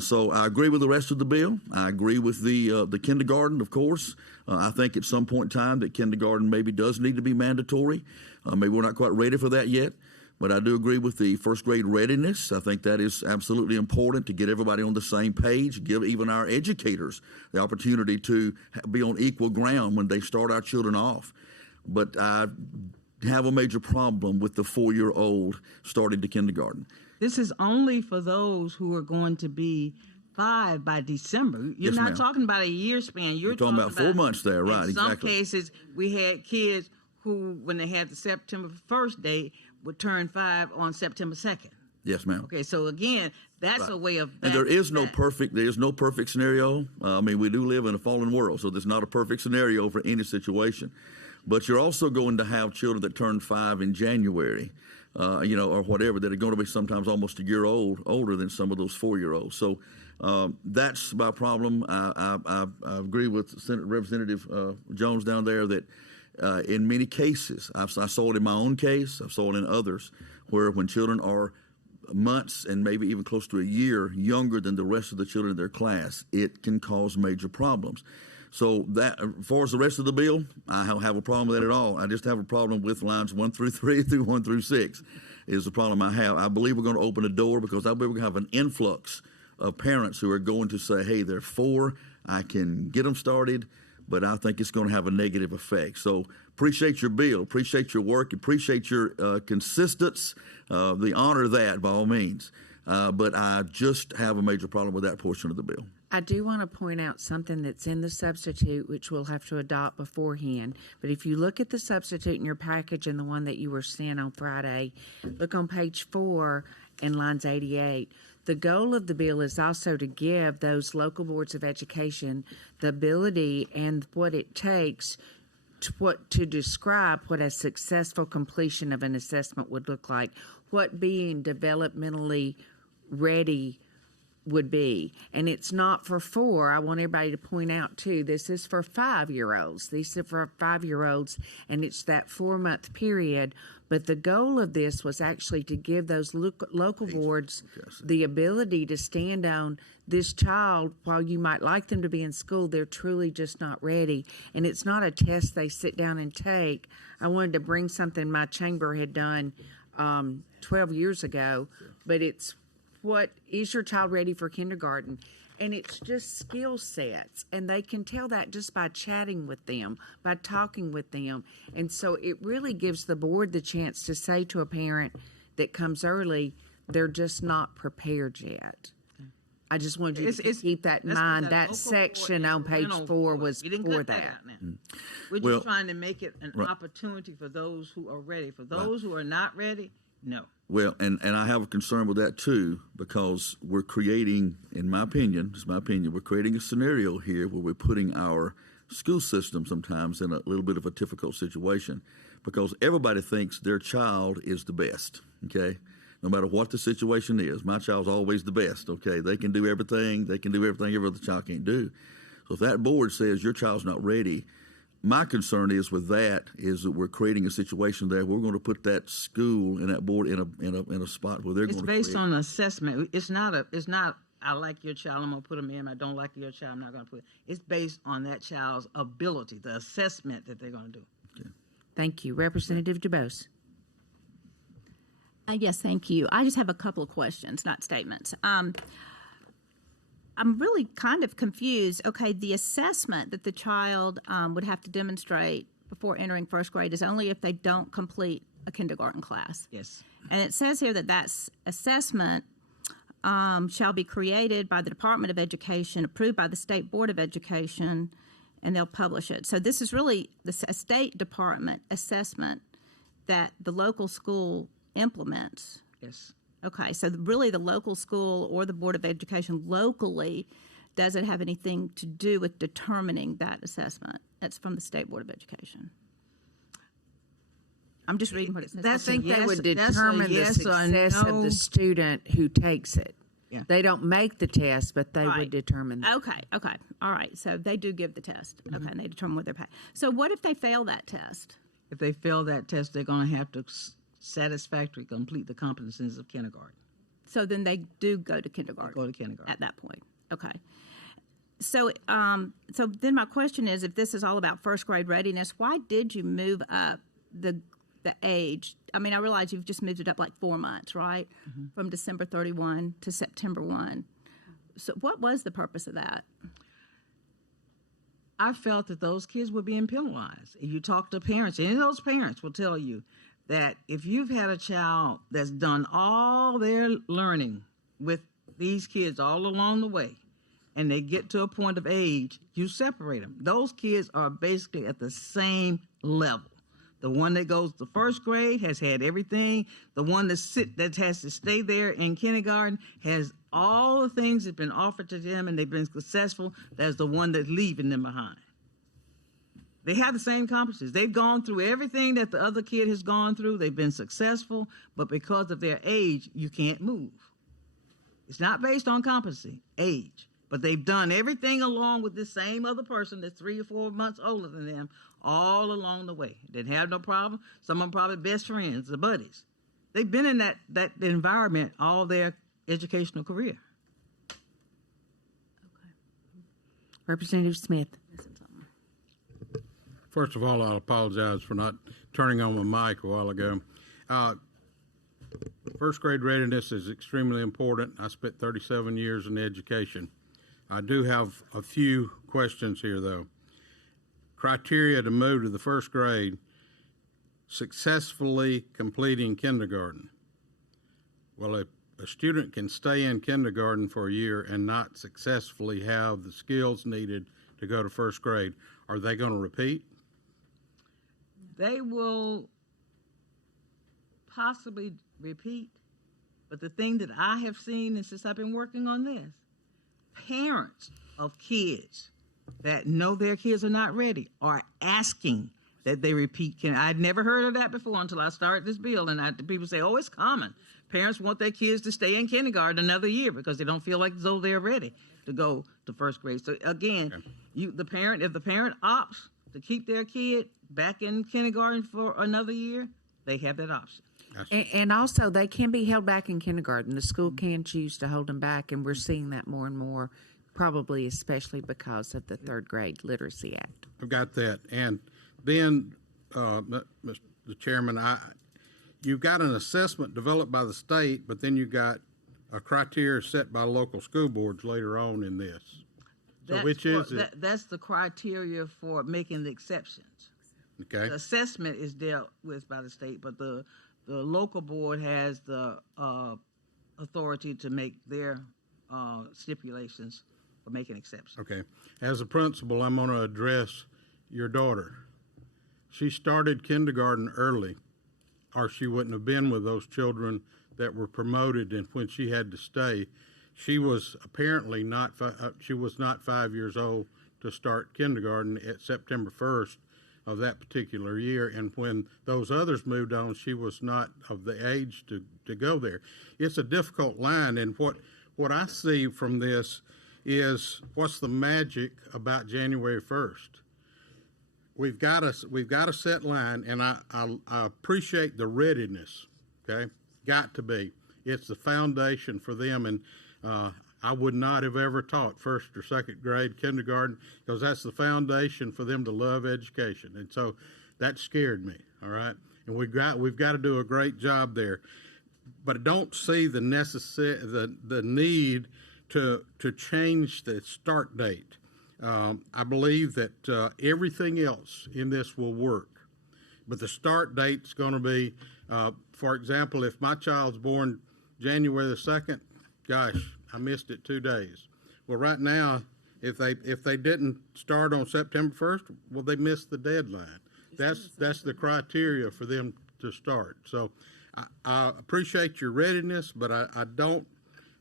So I agree with the rest of the bill. I agree with the kindergarten, of course. I think at some point in time that kindergarten maybe does need to be mandatory. Maybe we're not quite ready for that yet. But I do agree with the first grade readiness. I think that is absolutely important to get everybody on the same page, give even our educators the opportunity to be on equal ground when they start our children off. But I have a major problem with the 4-year-old starting to kindergarten. This is only for those who are going to be 5 by December. You're Yes, not ma'am. talking about a year span. You're talking about 4 months there, right? In some Exactly. cases, we had kids who, when they had the September 1st date, would turn 5 on September 2nd. Yes, ma'am. Okay, so again, that's Right. a way of. And there is no perfect scenario. I mean, we do live in a fallen world, so there's not a perfect scenario for any situation. But you're also going to have children that turn 5 in January, or whatever, that are going to be sometimes almost a year older than some of those 4-year-olds. So That's my problem. I agree with Representative Jones down there that in many cases, I saw it in my own case, I've saw it in others, where when children are months and maybe even close to a year younger than the rest of the children in their class, it can cause major problems. So that, as far as the rest of the bill, I don't have a problem with that at all. I just have a problem with lines 1 through 3 through 1 through 6 is the problem I have. I believe we're going to open a door because I believe we're going to have an influx of parents who are going to say, hey, they're 4, I can get them started, but I think it's going to have a negative effect. So appreciate your bill, appreciate your work, appreciate your consistency, the honor of that by all means. But I just have a major problem with that portion of the bill. I do want to point out something that's in the substitute, which we'll have to adopt beforehand. But if you look at the substitute in your package and the one that you were sent on Friday, look on page 4 and lines 88. The goal of the bill is also to give those local boards of education the ability and what it takes to describe what a successful completion of an assessment would look like, what being developmentally ready would be. And it's not for 4. I want everybody to point out too, this is for 5-year-olds. These are for 5-year-olds, and it's that 4-month period. But the goal of this was actually to give those local boards the ability to stand on this child. While you might like them to be in school, they're truly just not ready. And it's not a test they sit down and take. I wanted to bring something my chamber had done 12 years ago, but it's what is your child ready for kindergarten? And it's just skill sets, and they can tell that just by chatting with them, by talking with them. And so it really gives the board the chance to say to a parent that comes early, they're just not prepared yet. I just wanted you to keep that in mind. That section on page 4 was for that. We're just trying to make it an opportunity for those who are ready. For those who are not ready, no. Well, and I have a concern with that too, because we're creating, in my opinion, it's my opinion, we're creating a scenario here where we're putting our school system sometimes in a little bit of a difficult situation, because everybody thinks their child is the best, okay? No matter what the situation is, my child's always the best, okay? They can do everything every other child can't do. So if that board says your child's not ready, my concern is with that is that we're creating a situation there. We're going to put that school and that board in a spot where they're going to. It's based on assessment. It's not. I like your child, I'm going to put them in. I don't like your child, I'm not going to put it. It's based on that child's ability, the assessment that they're going to do. Okay. Thank you, Representative DuBose. Yes, thank you. I just have a couple of questions, not statements. I'm really kind of confused. Okay, the assessment that the child would have to demonstrate before entering first grade is only if they don't complete a kindergarten class. Yes. And it says here that that assessment shall be created by the Department of Education, approved by the State Board of Education, and they'll publish it. So this is really the State Department assessment that the local school implements. Yes. Okay, so really the local school or the Board of Education locally doesn't have anything to do with determining that assessment. That's from the State Board of Education. I'm just reading what it says. I think they would determine the success of the student who takes it. Yeah. They don't make the test, but they would determine that. Okay. All right, so they do give the test. Okay, and they determine what they're paying. So what if they fail that test? If they fail that test, they're going to have to satisfactorily complete the competencies of kindergarten. So then they do go to kindergarten. They go to kindergarten at that point. Okay. So, so then my question is, if this is all about first grade readiness, why did you move up the age? I mean, I realize you've just moved it up like 4 months, right? Mm-hmm. From December 31 to September 1. So what was the purpose of that? I felt that those kids were being penalized. If you talk to parents, any of those parents will tell you that if you've had a child that's done all their learning with these kids all along the way, and they get to a point of age, you separate them. Those kids are basically at the same level. The one that goes to first grade has had everything. The one that has to stay there in kindergarten has all the things that have been offered to them and they've been successful. That's the one that's leaving them behind. They have the same competencies. They've gone through everything that the other kid has gone through. They've been successful, but because of their age, you can't move. It's not based on competency, age. But they've done everything along with the same other person that's 3 or 4 months older than them all along the way. Didn't have no problem. Some of them probably best friends or buddies. They've been in that environment all their educational career. Representative Smith. First of all, I'll apologize for not turning on my mic a while ago. First grade readiness is extremely important. I spent 37 years in education. I do have a few questions here, though. Criteria to move to the first grade: successfully completing kindergarten. Well, a student can stay in kindergarten for a year and not successfully have the skills needed to go to first grade. Are they going to repeat? They will possibly repeat, but the thing that I have seen, and since I've been working on this, parents of kids that know their kids are not ready are asking that they repeat. I'd never heard of that before until I started this bill, and people say, oh, it's common. Parents want their kids to stay in kindergarten another year because they don't feel like as though they're ready to go to first grade. So again, if the parent opts to keep their kid back in kindergarten for another year, they have that option. And also, they can be held back in kindergarten. The school can choose to hold them back, and we're seeing that more and more, probably especially because of the third grade literacy act. I've got that. And then, Mr. Chairman, you've got an assessment developed by the state, but then you've got a criteria set by local school boards later on in this. So which is it? That's the criteria for making the exceptions. Okay. The assessment is dealt with by the state, but the local board has the authority to make their stipulations for making exceptions. Okay. As a principal, I'm going to address your daughter. She started kindergarten early, or she wouldn't have been with those children that were promoted, and when she had to stay, she was apparently not 5 years old to start kindergarten at September 1st of that particular year, and when those others moved on, she was not of the age to go there. It's a difficult line, and what I see from this is, what's the magic about January 1st? We've got a set line, and I appreciate the readiness. Okay, got to be. It's the foundation for them, and I would not have ever taught first or second grade kindergarten because that's the foundation for them to love education, and so that scared me. All right, and we've got to do a great job there, but I don't see the need to change the start date. I believe that everything else in this will work, but the start date's going to be, for example, if my child's born January the 2nd, gosh, I missed it 2 days. Well, right now, if they didn't start on September 1st, well, they missed the deadline. That's the criteria for them to start. So I appreciate your readiness, but I don't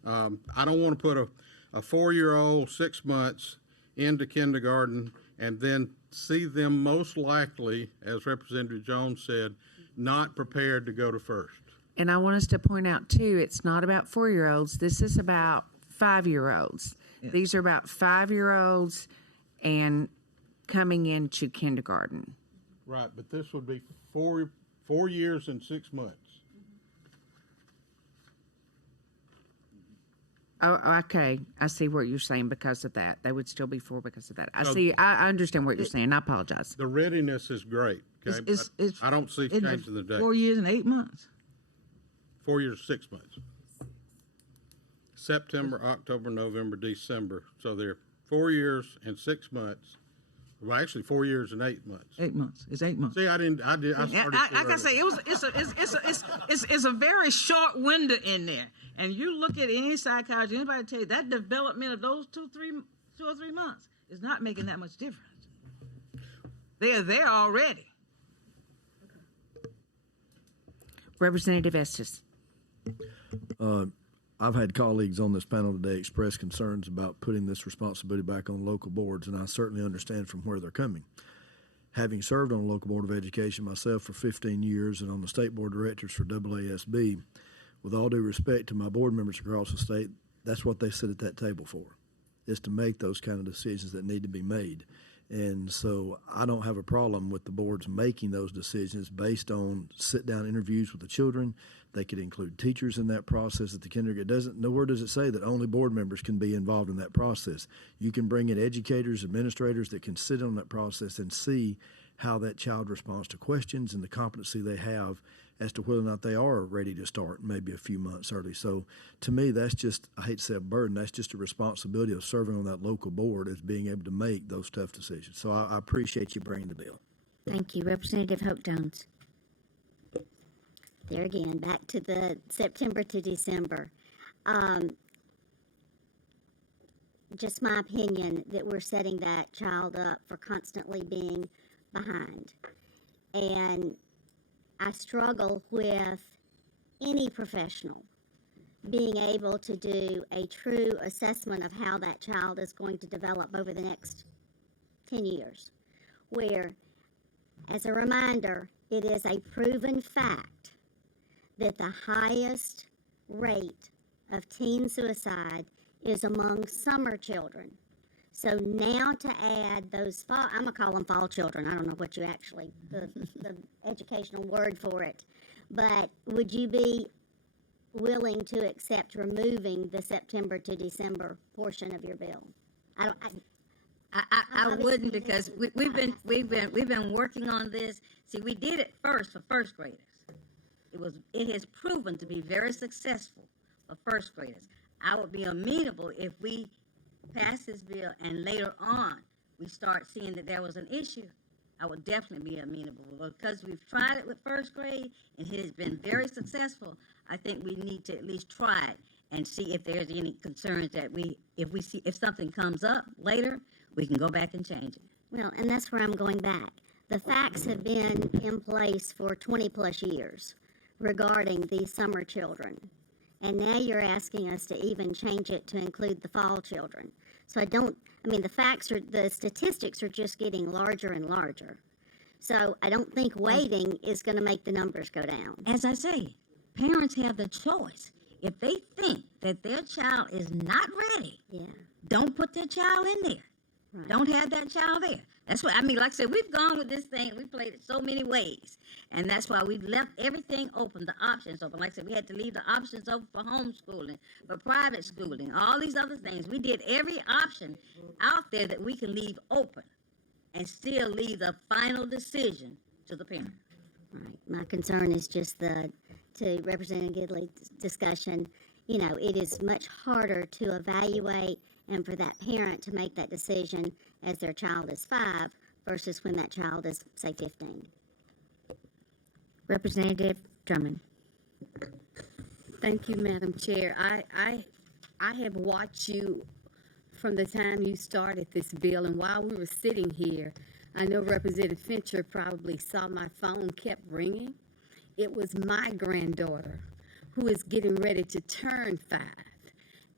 want to put a 4-year-old 6 months into kindergarten and then see them most likely, as Representative Jones said, not prepared to go to first. And I want us to point out, too, it's not about 4-year-olds. This is about 5-year-olds. Yeah. These are about 5-year-olds and coming into kindergarten. Right, but this would be 4 years and 6 months. Oh, okay. I see what you're saying because of that. They would still be 4 because of that. I understand what you're saying. I apologize. The readiness is great. Okay? I don't see changing the date. 4 years and 8 months. 4 years, 6 months. September, October, November, December. So they're 4 years and 6 months. Well, actually, 4 years and 8 months. 8 months. It's 8 months. See, I started. I can say it's a very short window in there. And you look at any psychologist, anybody tell you that development of those 2 or 3 months is not making that much difference. They are there already. Representative Estes. I've had colleagues on this panel today express concerns about putting this responsibility back on local boards, and I certainly understand from where they're coming. Having served on a local board of education myself for 15 years and on the state board of directors for AASB, with all due respect to my board members across the state, That's what they sit at that table for, is to make those kind of decisions that need to be made. And so I don't have a problem with the boards making those decisions based on sit-down interviews with the children. They could include teachers in that process at the kindergarten. Nowhere does it say that only board members can be involved in that process. You can bring in educators, administrators that can sit on that process and see how that child responds to questions and the competency they have as to whether or not they are ready to start maybe a few months early. So to me, that's just, I hate to say a burden, that's just a responsibility of serving on that local board, is being able to make those tough decisions. So I appreciate you bringing the bill. Thank you. Representative Hope Jones. There again, back to the September to December. Just my opinion that we're setting that child up for constantly being behind. And I struggle with any professional being able to do a true assessment of how that child is going to develop over the next 10 years. Where, as a reminder, it is a proven fact that the highest rate of teen suicide is among summer children. So now to add those fall, I'm gonna call them fall children. I don't know what you actually, the educational word for it. But would you be willing to accept removing the September to December portion of your bill? I wouldn't, because we've been working on this. See, we did it first for first graders. It has proven to be very successful for first graders. I would be amenable if we pass this bill and later on we start seeing that there was an issue. I would definitely be amenable, but because we've tried it with first grade and it has been very successful, I think we need to at least try it and see if there's any concerns that if something comes up later, we can go back and change it. Well, and that's where I'm going back. The facts have been in place for 20 plus years regarding these summer children. And now you're asking us to even change it to include the fall children. So the statistics are just getting larger and larger. So I don't think waiting is going to make the numbers go down. As I say, parents have the choice. If they think that their child is not ready, don't put their child in there. Right. Don't have that child there. That's what, like I said, we've gone with this thing, we played it so many ways. And that's why we left everything open, the options open. Like I said, we had to leave the options open for homeschooling, for private schooling, all these other things. We did every option out there that we can leave open and still leave the final decision to the parent. Right. My concern is just to Representative Gidley's discussion, it is much harder to evaluate and for that parent to make that decision as their child is 5 versus when that child is, say, 15. Representative Drummond. Thank you, Madam Chair. I have watched you from the time you started this bill, and while we were sitting here, I know Representative Fincher probably saw my phone kept ringing. It was my granddaughter who is getting ready to turn 5.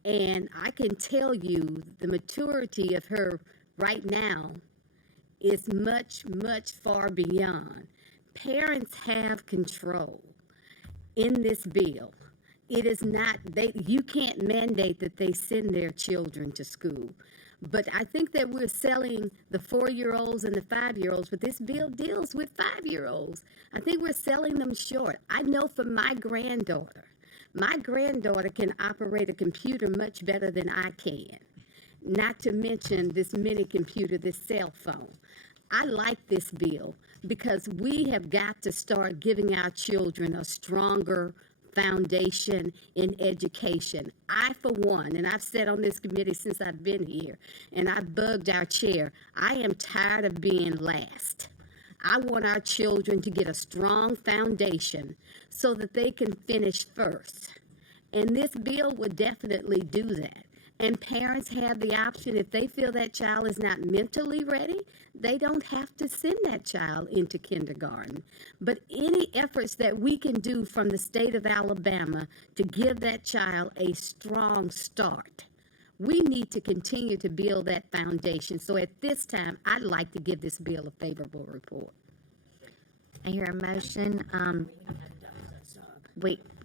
And I can tell you the maturity of her right now is much, much far beyond. Parents have control in this bill. It is not, you can't mandate that they send their children to school. But I think that we're selling the 4-year-olds and the 5-year-olds, but this bill deals with 5-year-olds. I think we're selling them short. I know for my granddaughter can operate a computer much better than I can. Not to mention this mini computer, this cell phone. I like this bill because we have got to start giving our children a stronger foundation in education. I, for one, and I've sat on this committee since I've been here, and I've bugged our chair, I am tired of being last. I want our children to get a strong foundation so that they can finish first. And this bill would definitely do that. And parents have the option, if they feel that child is not mentally ready, they don't have to send that child into kindergarten. But any efforts that we can do from the state of Alabama to give that child a strong start, we need to continue to build that foundation. So at this time, I'd like to give this bill a favorable report. I hear a motion.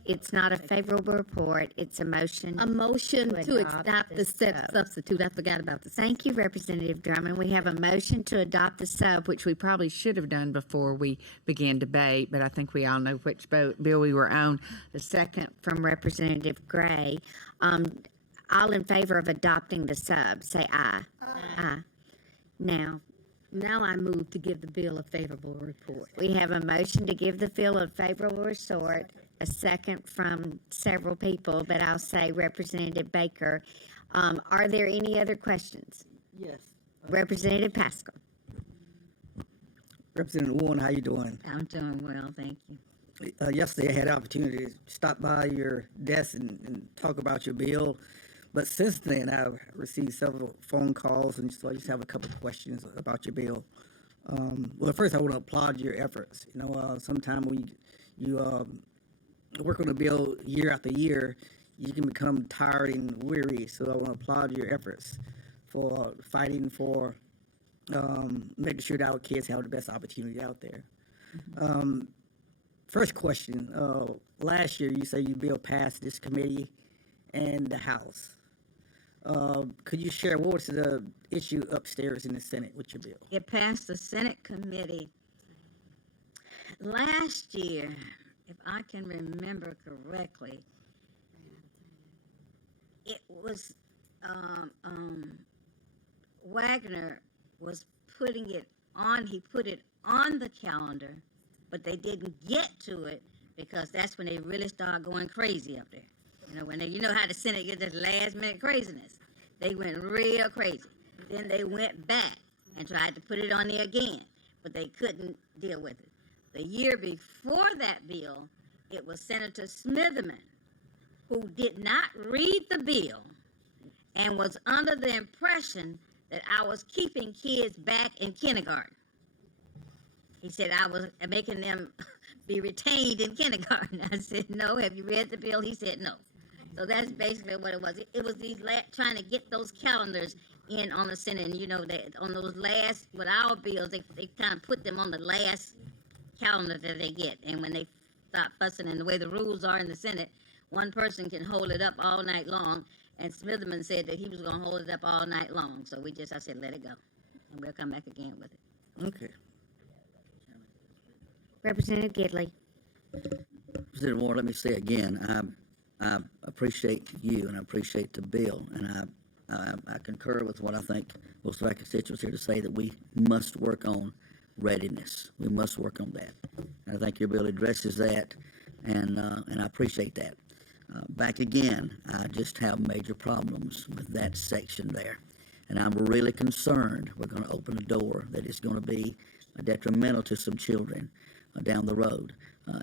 it's not a favorable report, it's a motion. A motion to adopt the sub. substitute. I forgot about the. Thank you, Representative Drummond. We have a motion to adopt the sub, which we probably should have done before we began debate, but I think we all know which bill we were on. The second from Representative Gray. All in favor of adopting the sub, say aye. Aye. Now I move to give the bill a favorable report. We have a motion to give the bill a favorable report, a second from several people, but I'll say Representative Baker. Are there any other questions? Yes. Representative Pascal. Representative Warren, how you doing? I'm doing well, thank you. Yesterday I had the opportunity to stop by your desk and talk about your bill. But since then, I've received several phone calls, and so I just have a couple of questions about your bill. Well, first, I want to applaud your efforts. You know, sometimes when you work on a bill year after year, you can become tired and weary. So I want to applaud your efforts for fighting for making sure that our kids have the best opportunity out there. First question, last year you said your bill passed this committee and the House. Could you share what was the issue upstairs in the Senate with your bill? It passed the Senate committee last year, if I can remember correctly. It was Wagner was putting it on. He put it on the calendar, but they didn't get to it because that's when they really start going crazy up there. You know, when you know how the Senate gets this last minute craziness. They went real crazy. Then they went back and tried to put it on there again, but they couldn't deal with it. The year before that bill, it was Senator Smitherman who did not read the bill and was under the impression that I was keeping kids back in kindergarten. He said I was making them be retained in kindergarten. I said, no, have you read the bill? He said, no. So that's basically what it was. It was these trying to get those calendars in on the Senate. And, you know, that on those last, with our bills, they kind of put them on the last calendar that they get. And when they start fussing, and the way the rules are in the Senate, one person can hold it up all night long. And Smitherman said that he was going to hold it up all night long. So I said, let it go. And we'll come back again with it. Okay. Representative Gidley. Representative Warren, let me say again, I appreciate you and I appreciate the bill, and I concur with what I think most of our constituents here to say that we must work on readiness. We must work on that. And I think your bill addresses that, and I appreciate that. Back again, I just have major problems with that section there, and I'm really concerned we're going to open a door that is going to be detrimental to some children down the road.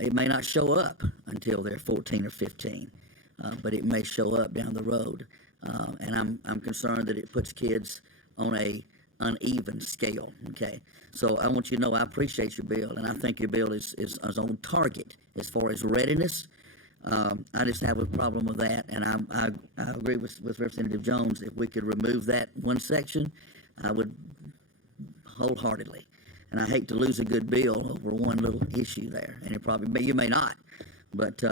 It may not show up until they're 14 or 15, but it may show up down the road. And I'm concerned that it puts kids on a uneven scale, okay? So I want you to know I appreciate your bill, and I think your bill is on target as far as readiness. I just have a problem with that, and I agree with Representative Jones. If we could remove that one section, I would wholehearedly. And I hate to lose a good bill over one little issue there, and it probably you may not, but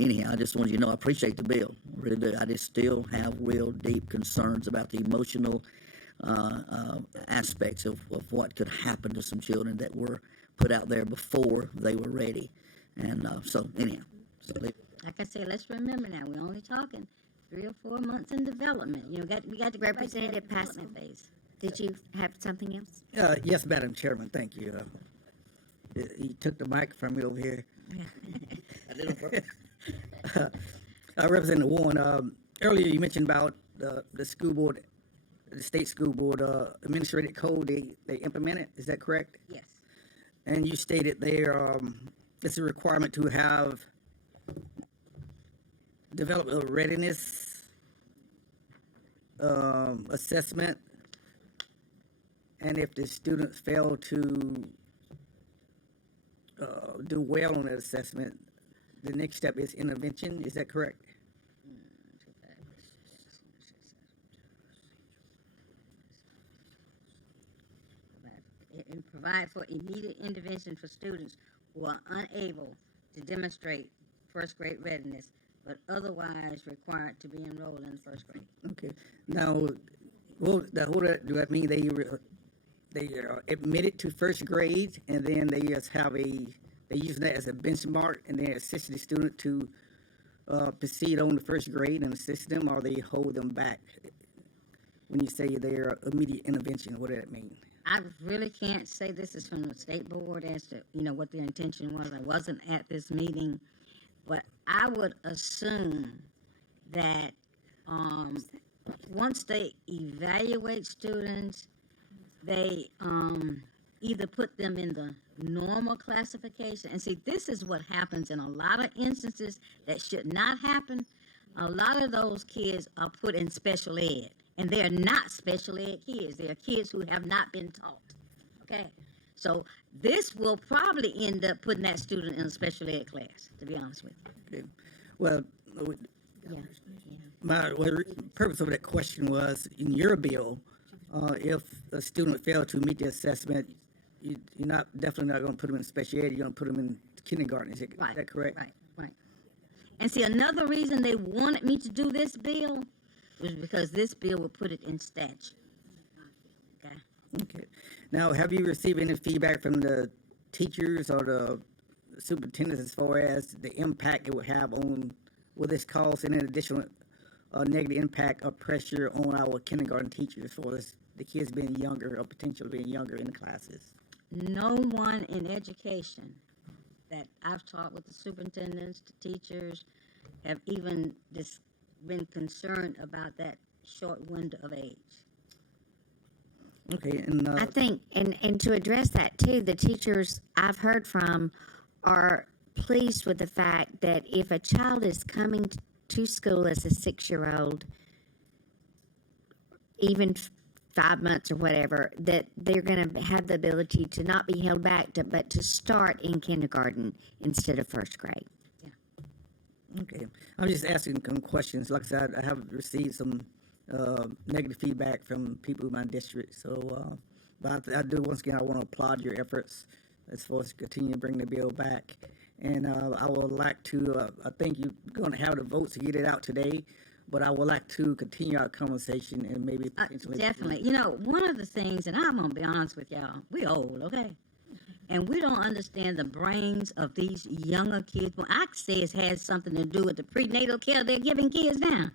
anyhow, I just want you to know I appreciate the bill, I really do. I just still have real deep concerns about the emotional aspects of what could happen to some children that were put out there before they were ready, and so anyhow. Like I said, let's remember now, we're only talking 3 or 4 months in development. You know, we got to go back to that development phase. Did you have something else? Yes, Madam Chairman, thank you. You took the mic from me over here. Representative Warren, earlier you mentioned about the school board, the state school board administrative code they implemented. Is that correct? Yes. And you stated there it's a requirement to have development of readiness assessment. And if the students fail to do well on that assessment, the next step is intervention. Is that correct? And provide for immediate intervention for students who are unable to demonstrate first grade readiness, but otherwise required to be enrolled in first grade. Okay. Now, well, do that mean they are admitted to first grade, and then they just they use that as a benchmark, and they assist the student to proceed on the first grade and assist them, or they hold them back? When you say they're immediate intervention, what does that mean? I really can't say this is from the state board as to, what their intention was. I wasn't at this meeting, but I would assume that once they evaluate students, they either put them in the normal classification. And see, this is what happens in a lot of instances that should not happen. A lot of those kids are put in special ed, and they're not special ed kids. They're kids who have not been taught. Okay? So this will probably end up putting that student in a special ed class, to be honest with you. Okay. Well, the purpose of that question was, in your bill, if a student failed to meet the assessment, you're definitely not going to put them in special ed. You're going to put them in kindergarten. Is that correct? Right. And see, another reason they wanted me to do this bill was because this bill would put it in statute. Okay. Now, have you received any feedback from the teachers or the superintendents as far as the impact it would have on, will this cause any additional negative impact or pressure on our kindergarten teachers as far as the kids being younger or potentially being younger in the classes? No one in education that I've taught with the superintendents, the teachers, have even been concerned about that short window of age. Okay, and I think, and to address that too, the teachers I've heard from are pleased with the fact that if a child is coming to school as a 6-year-old, even 5 months or whatever, that they're going to have the ability to not be held back, but to start in kindergarten instead of first grade. Okay, I'm just asking some questions. Like I said, I have received some negative feedback from people in my district. So, but I do, once again, I want to applaud your efforts as far as continue to bring the bill back. And I would like to, I think you're going to have the votes to get it out today, but I would like to continue our conversation and maybe potentially. Definitely. One of the things, and I'm going to be honest with y'all, we old, okay? And we don't understand the brains of these younger kids. Well, I say it has something to do with the prenatal care they're giving kids now.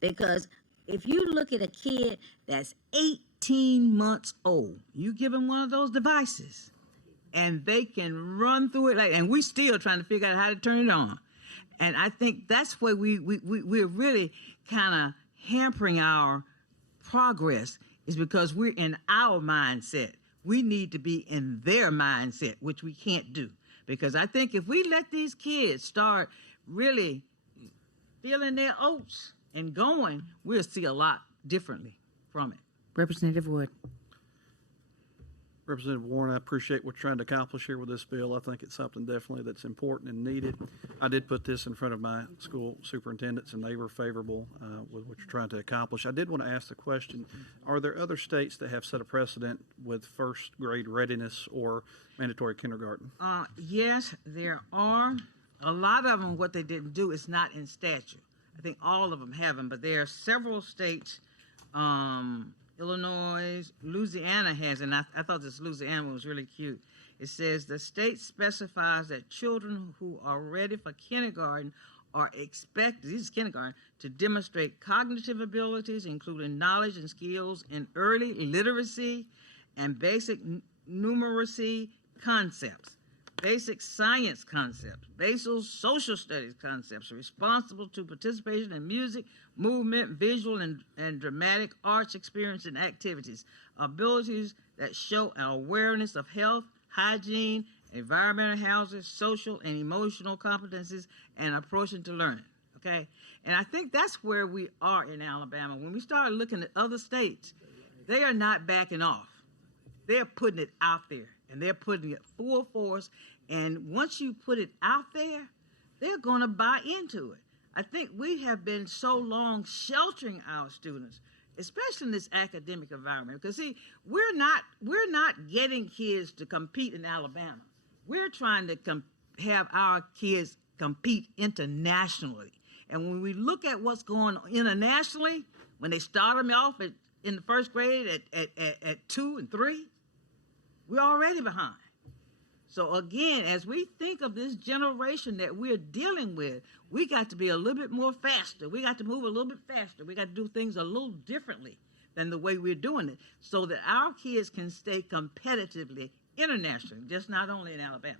Because if you look at a kid that's 18 months old, you give them one of those devices, and they can run through it, and we're still trying to figure out how to turn it on. And I think that's where we're really kind of hampering our progress, is because we're in our mindset. We need to be in their mindset, which we can't do. Because I think if we let these kids start really feeling their oats and going, we'll see a lot differently from it. Representative Wood. Representative Warren, I appreciate what you're trying to accomplish here with this bill. I think it's something definitely that's important and needed. I did put this in front of my school superintendents, and they were favorable with what you're trying to accomplish. I did want to ask the question, are there other states that have set a precedent with first grade readiness or mandatory kindergarten? Yes, there are. A lot of them, what they didn't do is not in statute. I think all of them have them, but there are several states, Illinois, Louisiana has, and I thought this Louisiana one was really cute. It says the state specifies that children who are ready for kindergarten are expected, this is kindergarten, to demonstrate cognitive abilities, including knowledge and skills in early literacy and basic numeracy concepts, basic science concepts, basic social studies concepts, responsible to participation in music, movement, visual, and dramatic arts experience and activities, abilities that show an awareness of health, hygiene, environmental hazards, social and emotional competencies, and approaching to learning, okay? And I think that's where we are in Alabama. When we start looking at other states, they are not backing off. They're putting it out there, and they're putting it full force. And once you put it out there, they're going to buy into it. I think we have been so long sheltering our students, especially in this academic environment. Because see, we're not getting kids to compete in Alabama. We're trying to have our kids compete internationally. And when we look at what's going on internationally, when they started me off in the first grade at 2 and 3, we're already behind. So again, as we think of this generation that we're dealing with, we got to be a little bit more faster. We got to move a little bit faster. We got to do things a little differently than the way we're doing it, so that our kids can stay competitively internationally, just not only in Alabama.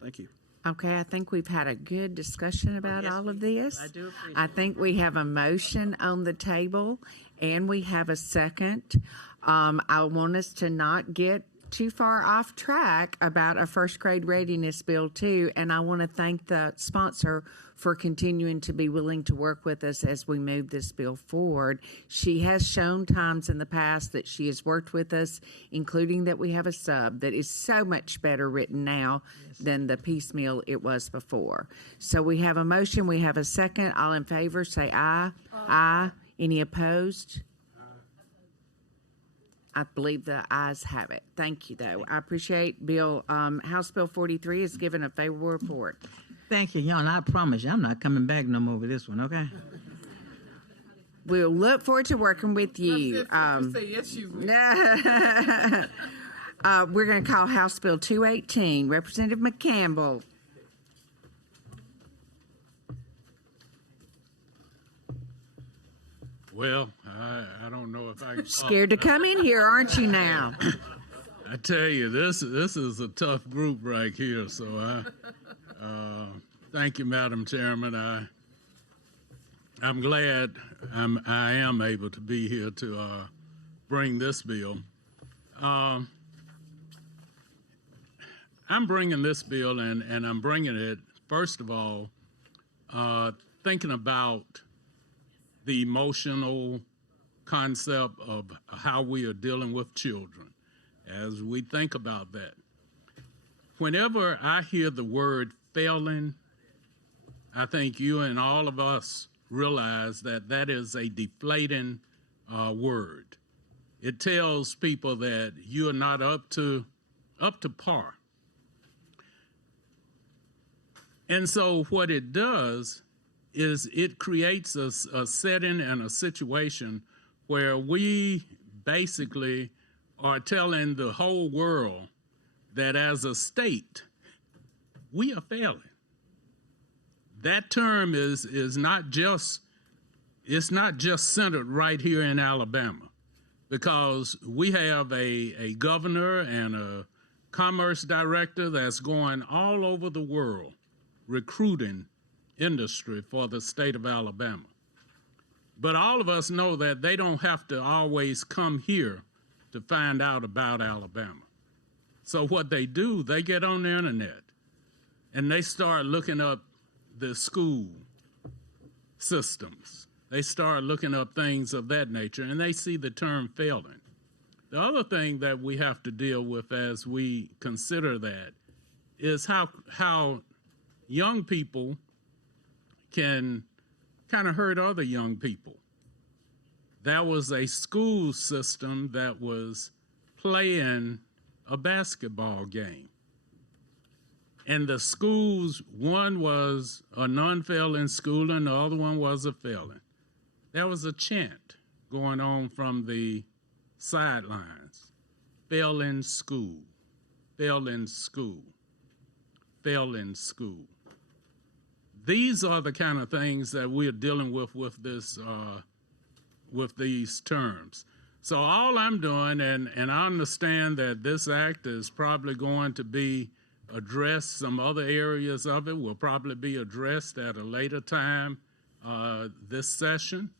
Thank you. Okay, I think we've had a good discussion about all of this. I do appreciate I think we have a motion on the table and we have a second. I want us to not get too far off track about a first grade readiness bill too. And I want to thank the sponsor for continuing to be willing to work with us as we move this bill forward. She has shown times in the past that she has worked with us, including that we have a sub that is so much better written now than the piecemeal it was before. So we have a motion, we have a second. All in favor say aye. Aye. Any opposed? I believe the ayes have it. Thank you, though. I appreciate House Bill 43 is given a favorable report. Thank you, y'all. And I promise you, I'm not coming back no more with this one, okay? We'll look forward to working with you. Yes, you will. We're going to call House Bill 218. Representative McCampbell. Well, I don't know if I can. Scared to come in here, aren't you now? I tell you, this is a tough group right here. So thank you, Madam Chairman. I'm glad I am able to be here to bring this bill. I'm bringing this bill, and I'm bringing it, first of all, thinking about the emotional concept of how we are dealing with children as we think about that. Whenever I hear the word failing, I think you and all of us realize that that is a deflating word. It tells people that you are not up to par. And so what it does is it creates a setting and a situation where we basically are telling the whole world that as a state, we are failing. That term is not just centered right here in Alabama, because we have a governor and a commerce director that's going all over the world recruiting industry for the state of Alabama. But all of us know that they don't have to always come here to find out about Alabama. So what they do, they get on the internet and they start looking up the school systems. They start looking up things of that nature, and they see the term failing. The other thing that we have to deal with as we consider that is how young people can kind of hurt other young people. There was a school system that was playing a basketball game. And the schools, one was a non-failing school and the other one was a failing. There was a chant going on from the sidelines. Failing school, failing school, failing school. These are the kind of things that we're dealing with this, with these terms. So all I'm doing, and I understand that this act is probably going to be addressed, some other areas of it will probably be addressed at a later time this session,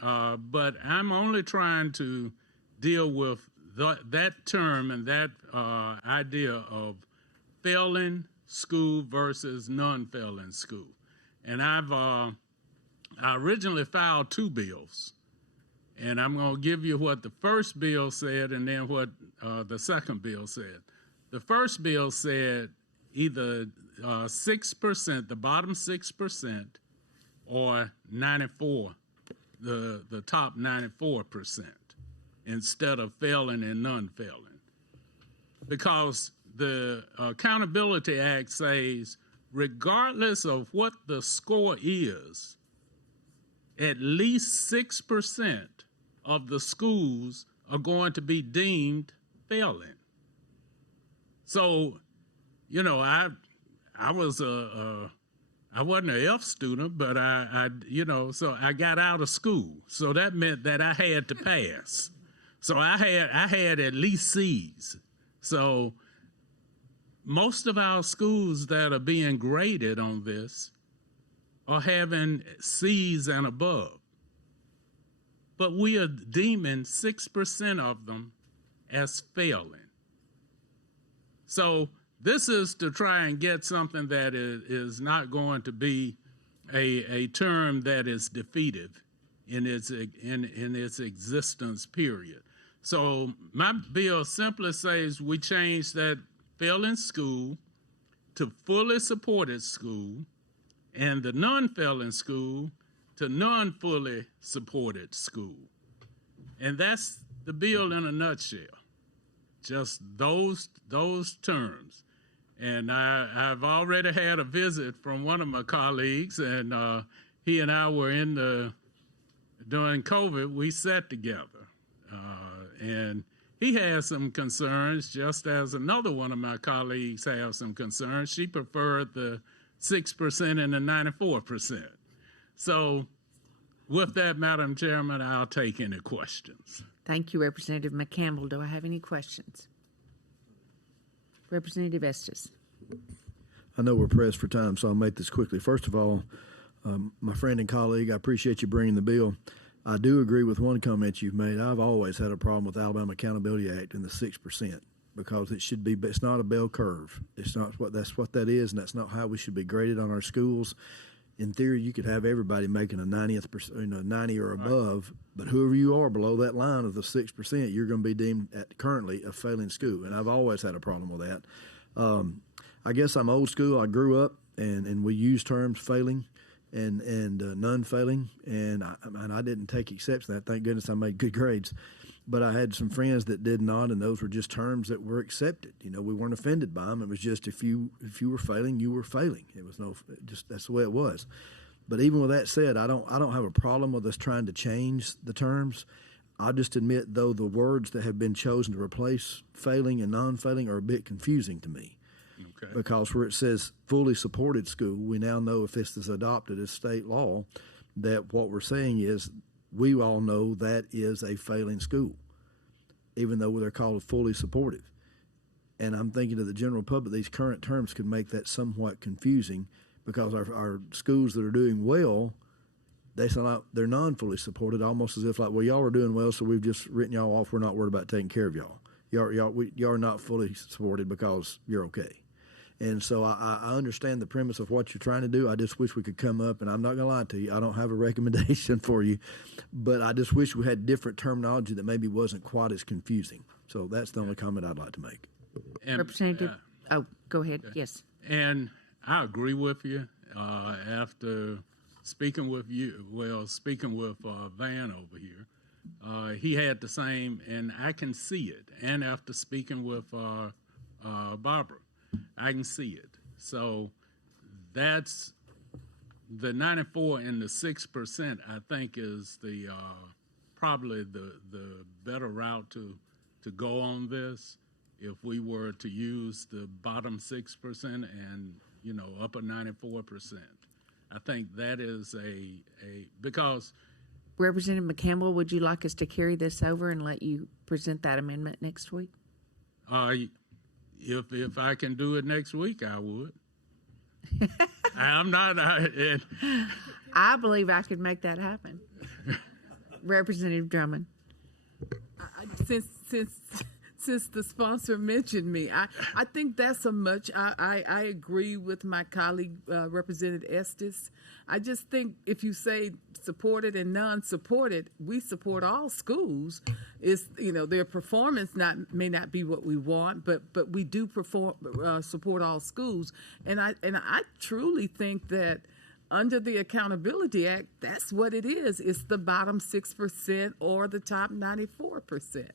but I'm only trying to deal with that term and that idea of failing school versus non-failing school. And I originally filed 2 bills, and I'm going to give you what the first bill said and then what the second bill said. The first bill said either 6%, the bottom 6%, or 94, the top 94%, instead of failing and non-failing. Because the Accountability Act says regardless of what the score is, at least 6% of the schools are going to be deemed failing. So, you know, I was I wasn't an F student, but so I got out of school. So that meant that I had to pass. So I had at least C's. So most of our schools that are being graded on this are having C's and above. But we are deeming 6% of them as failing. So this is to try and get something that is not going to be a term that is defeative in its existence, period. So my bill simply says we change that failing school to fully supported school, and the non-failing school to non-fully supported school. And that's the bill in a nutshell, just those terms. And I've already had a visit from one of my colleagues, and he and I were during COVID, we sat together. And he has some concerns, just as another one of my colleagues has some concerns. She preferred the 6% and the 94%. So with that, Madam Chairman, I'll take any questions. Thank you, Representative McCampbell. Do I have any questions? Representative Estes. I know we're pressed for time, so I'll make this quickly. First of all, my friend and colleague, I appreciate you bringing the bill. I do agree with one comment you've made. I've always had a problem with Alabama Accountability Act and the 6% because it should be. It's not a bell curve. It's not that's what that is, and that's not how we should be graded on our schools. In theory, you could have everybody making a 90 or above, but whoever you are below that line of the 6%, you're going to be deemed currently a failing school, and I've always had a problem with that. I guess I'm old school. I grew up, and we use terms failing and non-failing, and I didn't take exception to that. Thank goodness I made good grades. But I had some friends that did not, and those were just terms that were accepted. You know, we weren't offended by them. It was just if you were failing, you were failing. It was that's the way it was. But even with that said, I don't have a problem with us trying to change the terms. I just admit, though, the words that have been chosen to replace failing and non-failing are a bit confusing to me. Okay. Because where it says fully supported school, we now know if this is adopted as state law, that what we're saying is we all know that is a failing school, even though they're called fully supportive. And I'm thinking to the general public, these current terms could make that somewhat confusing because our schools that are doing well, they sound like they're non-fully supported, almost as if like, well, y'all are doing well, so we've just written y'all off. We're not worried about taking care of y'all. Y'all are not fully supported because you're okay. And so I understand the premise of what you're trying to do. I just wish we could come up, and I'm not going to lie to you, I don't have a recommendation for you, but I just wish we had different terminology that maybe wasn't quite as confusing. So that's the only comment I'd like to make. And, Representative, go ahead, yes. And I agree with you. After speaking with Van over here, he had the same, and I can see it. And after speaking with Barbara, I can see it. So that's the 94 and the 6%, I think, is the probably the better route to go on this. If we were to use the bottom 6% and upper 94%, I think that is because. Representative McCampbell, would you like us to carry this over and let you present that amendment next week? If I can do it next week, I would. I believe I could make that happen. Representative Drummond. Since the sponsor mentioned me, I think that's I agree with my colleague, Representative Estes. I just think if you say supported and non-supported, we support all schools. Their performance may not be what we want, but we do support all schools. And I truly think that under the Accountability Act, that's what it is. It's the bottom 6% or the top 94%.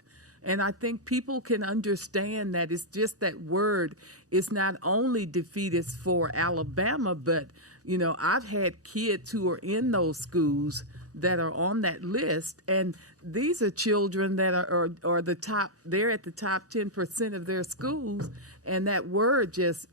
And I think people can understand that it's just that word is not only defeatist for Alabama, but, you know, I've had kids who are in those schools that are on that list, and these are children that are the top, they're at the top 10% of their schools, and that word just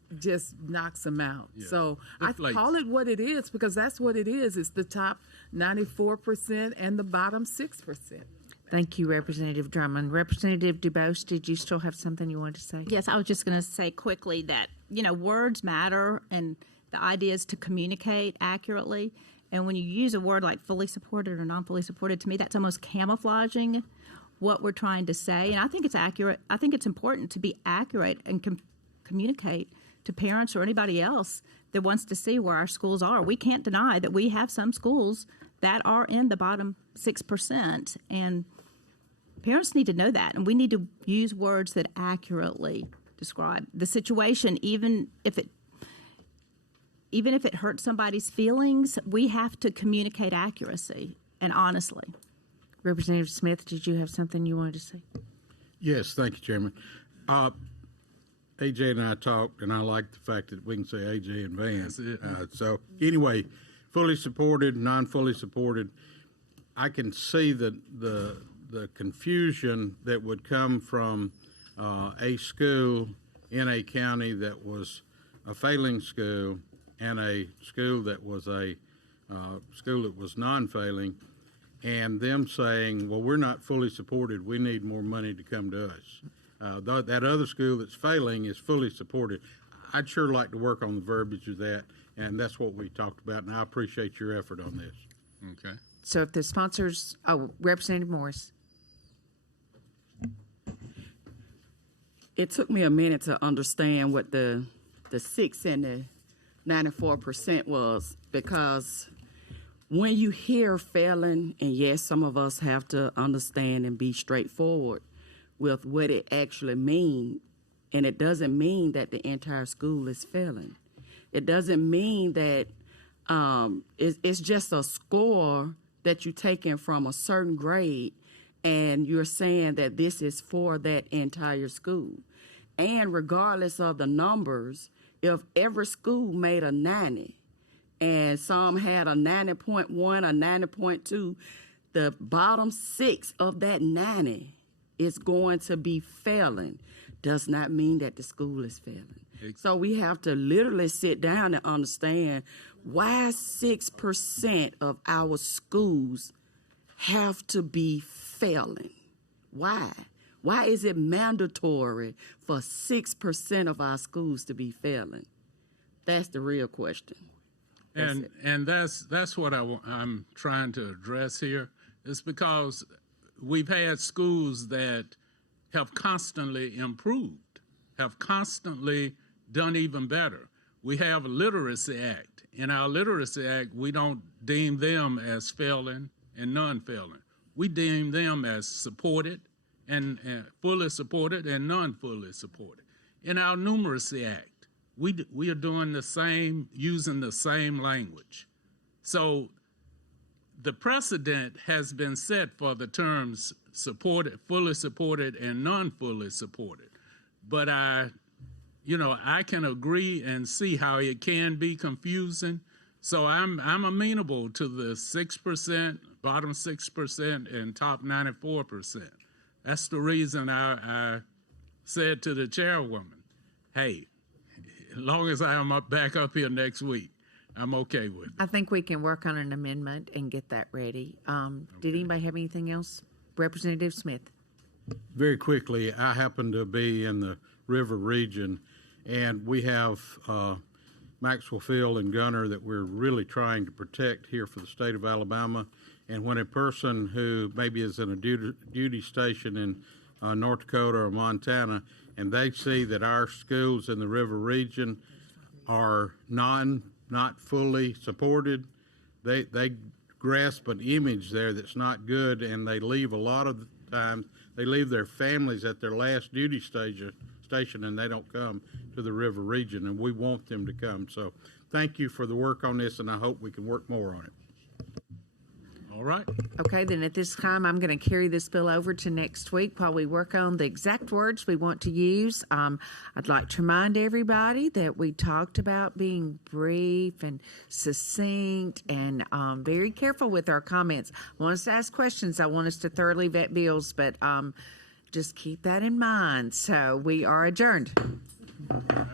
knocks them out. Yeah. So I call it what it is, because that's what it is. It's the top 94% and the bottom 6%. Thank you, Representative Drummond. Representative DuBose, did you still have something you wanted to say? Yes, I was just going to say quickly that, you know, words matter, and the idea is to communicate accurately. And when you use a word like fully supported or non-fully supported, to me, that's almost camouflaging what we're trying to say. And I think it's accurate. I think it's important to be accurate and communicate to parents or anybody else that wants to see where our schools are. We can't deny that we have some schools that are in the bottom 6%. And parents need to know that. And we need to use words that accurately describe the situation, even if it hurts somebody's feelings. We have to communicate accuracy and honestly. Representative Smith, did you have something you wanted to say? Yes, thank you, Chairman. AJ and I talked, and I like the fact that we can say AJ and Van. That's it. So anyway, fully supported, non-fully supported. I can see the confusion that would come from a school in a county that was a failing school and a school that was a school that was non-failing, and them saying, well, we're not fully supported, we need more money to come to us. That other school that's failing is fully supported. I'd sure like to work on the verbiage of that, and that's what we talked about, and I appreciate your effort on this. Okay. So if the sponsors, Representative Morris. It took me a minute to understand what the 6 and the 94% was, because when you hear failing, and yes, some of us have to understand and be straightforward with what it actually means, and it doesn't mean that the entire school is failing. It doesn't mean that it's just a score that you're taking from a certain grade and you're saying that this is for that entire school. And regardless of the numbers, if every school made a 90 and some had a 90.1 or 90.2, the bottom 6 of that 90 is going to be failing. Does not mean that the school is failing. So we have to literally sit down and understand why 6% of our schools have to be failing. Why? Why is it mandatory for 6% of our schools to be failing? That's the real question. And that's what I'm trying to address here. It's because we've had schools that have constantly improved, have constantly done even better. We have a Literacy Act. In our Literacy Act, we don't deem them as failing and non-failing. We deem them as supported and fully supported and non-fully supported. In our Numeracy Act, we are doing the same, using the same language. So the precedent has been set for the terms supported, fully supported, and non-fully supported. But I can agree and see how it can be confusing. So I'm amenable to the 6%, bottom 6%, and top 94%. That's the reason I said to the chairwoman, hey, as long as I am back up here next week, I'm okay with it. I think we can work on an amendment and get that ready. Did anybody have anything else? Representative Smith. Very quickly, I happen to be in the river region, and we have Maxwell Field and Gunner that we're really trying to protect here for the state of Alabama. And when a person who maybe is in a duty station in North Dakota or Montana, and they see that our schools in the river region are not fully supported, they grasp an image there that's not good, and they leave a lot of the times, they leave their families at their last duty station, and they don't come to the river region, and we want them to come. So thank you for the work on this, and I hope we can work more on it. All right. Okay, then at this time, I'm going to carry this bill over to next week while we work on the exact words we want to use. I'd like to remind everybody that we talked about being brief and succinct and very careful with our comments. I want us to ask questions. I want us to thoroughly vet bills, but just keep that in mind. So we are adjourned. All right.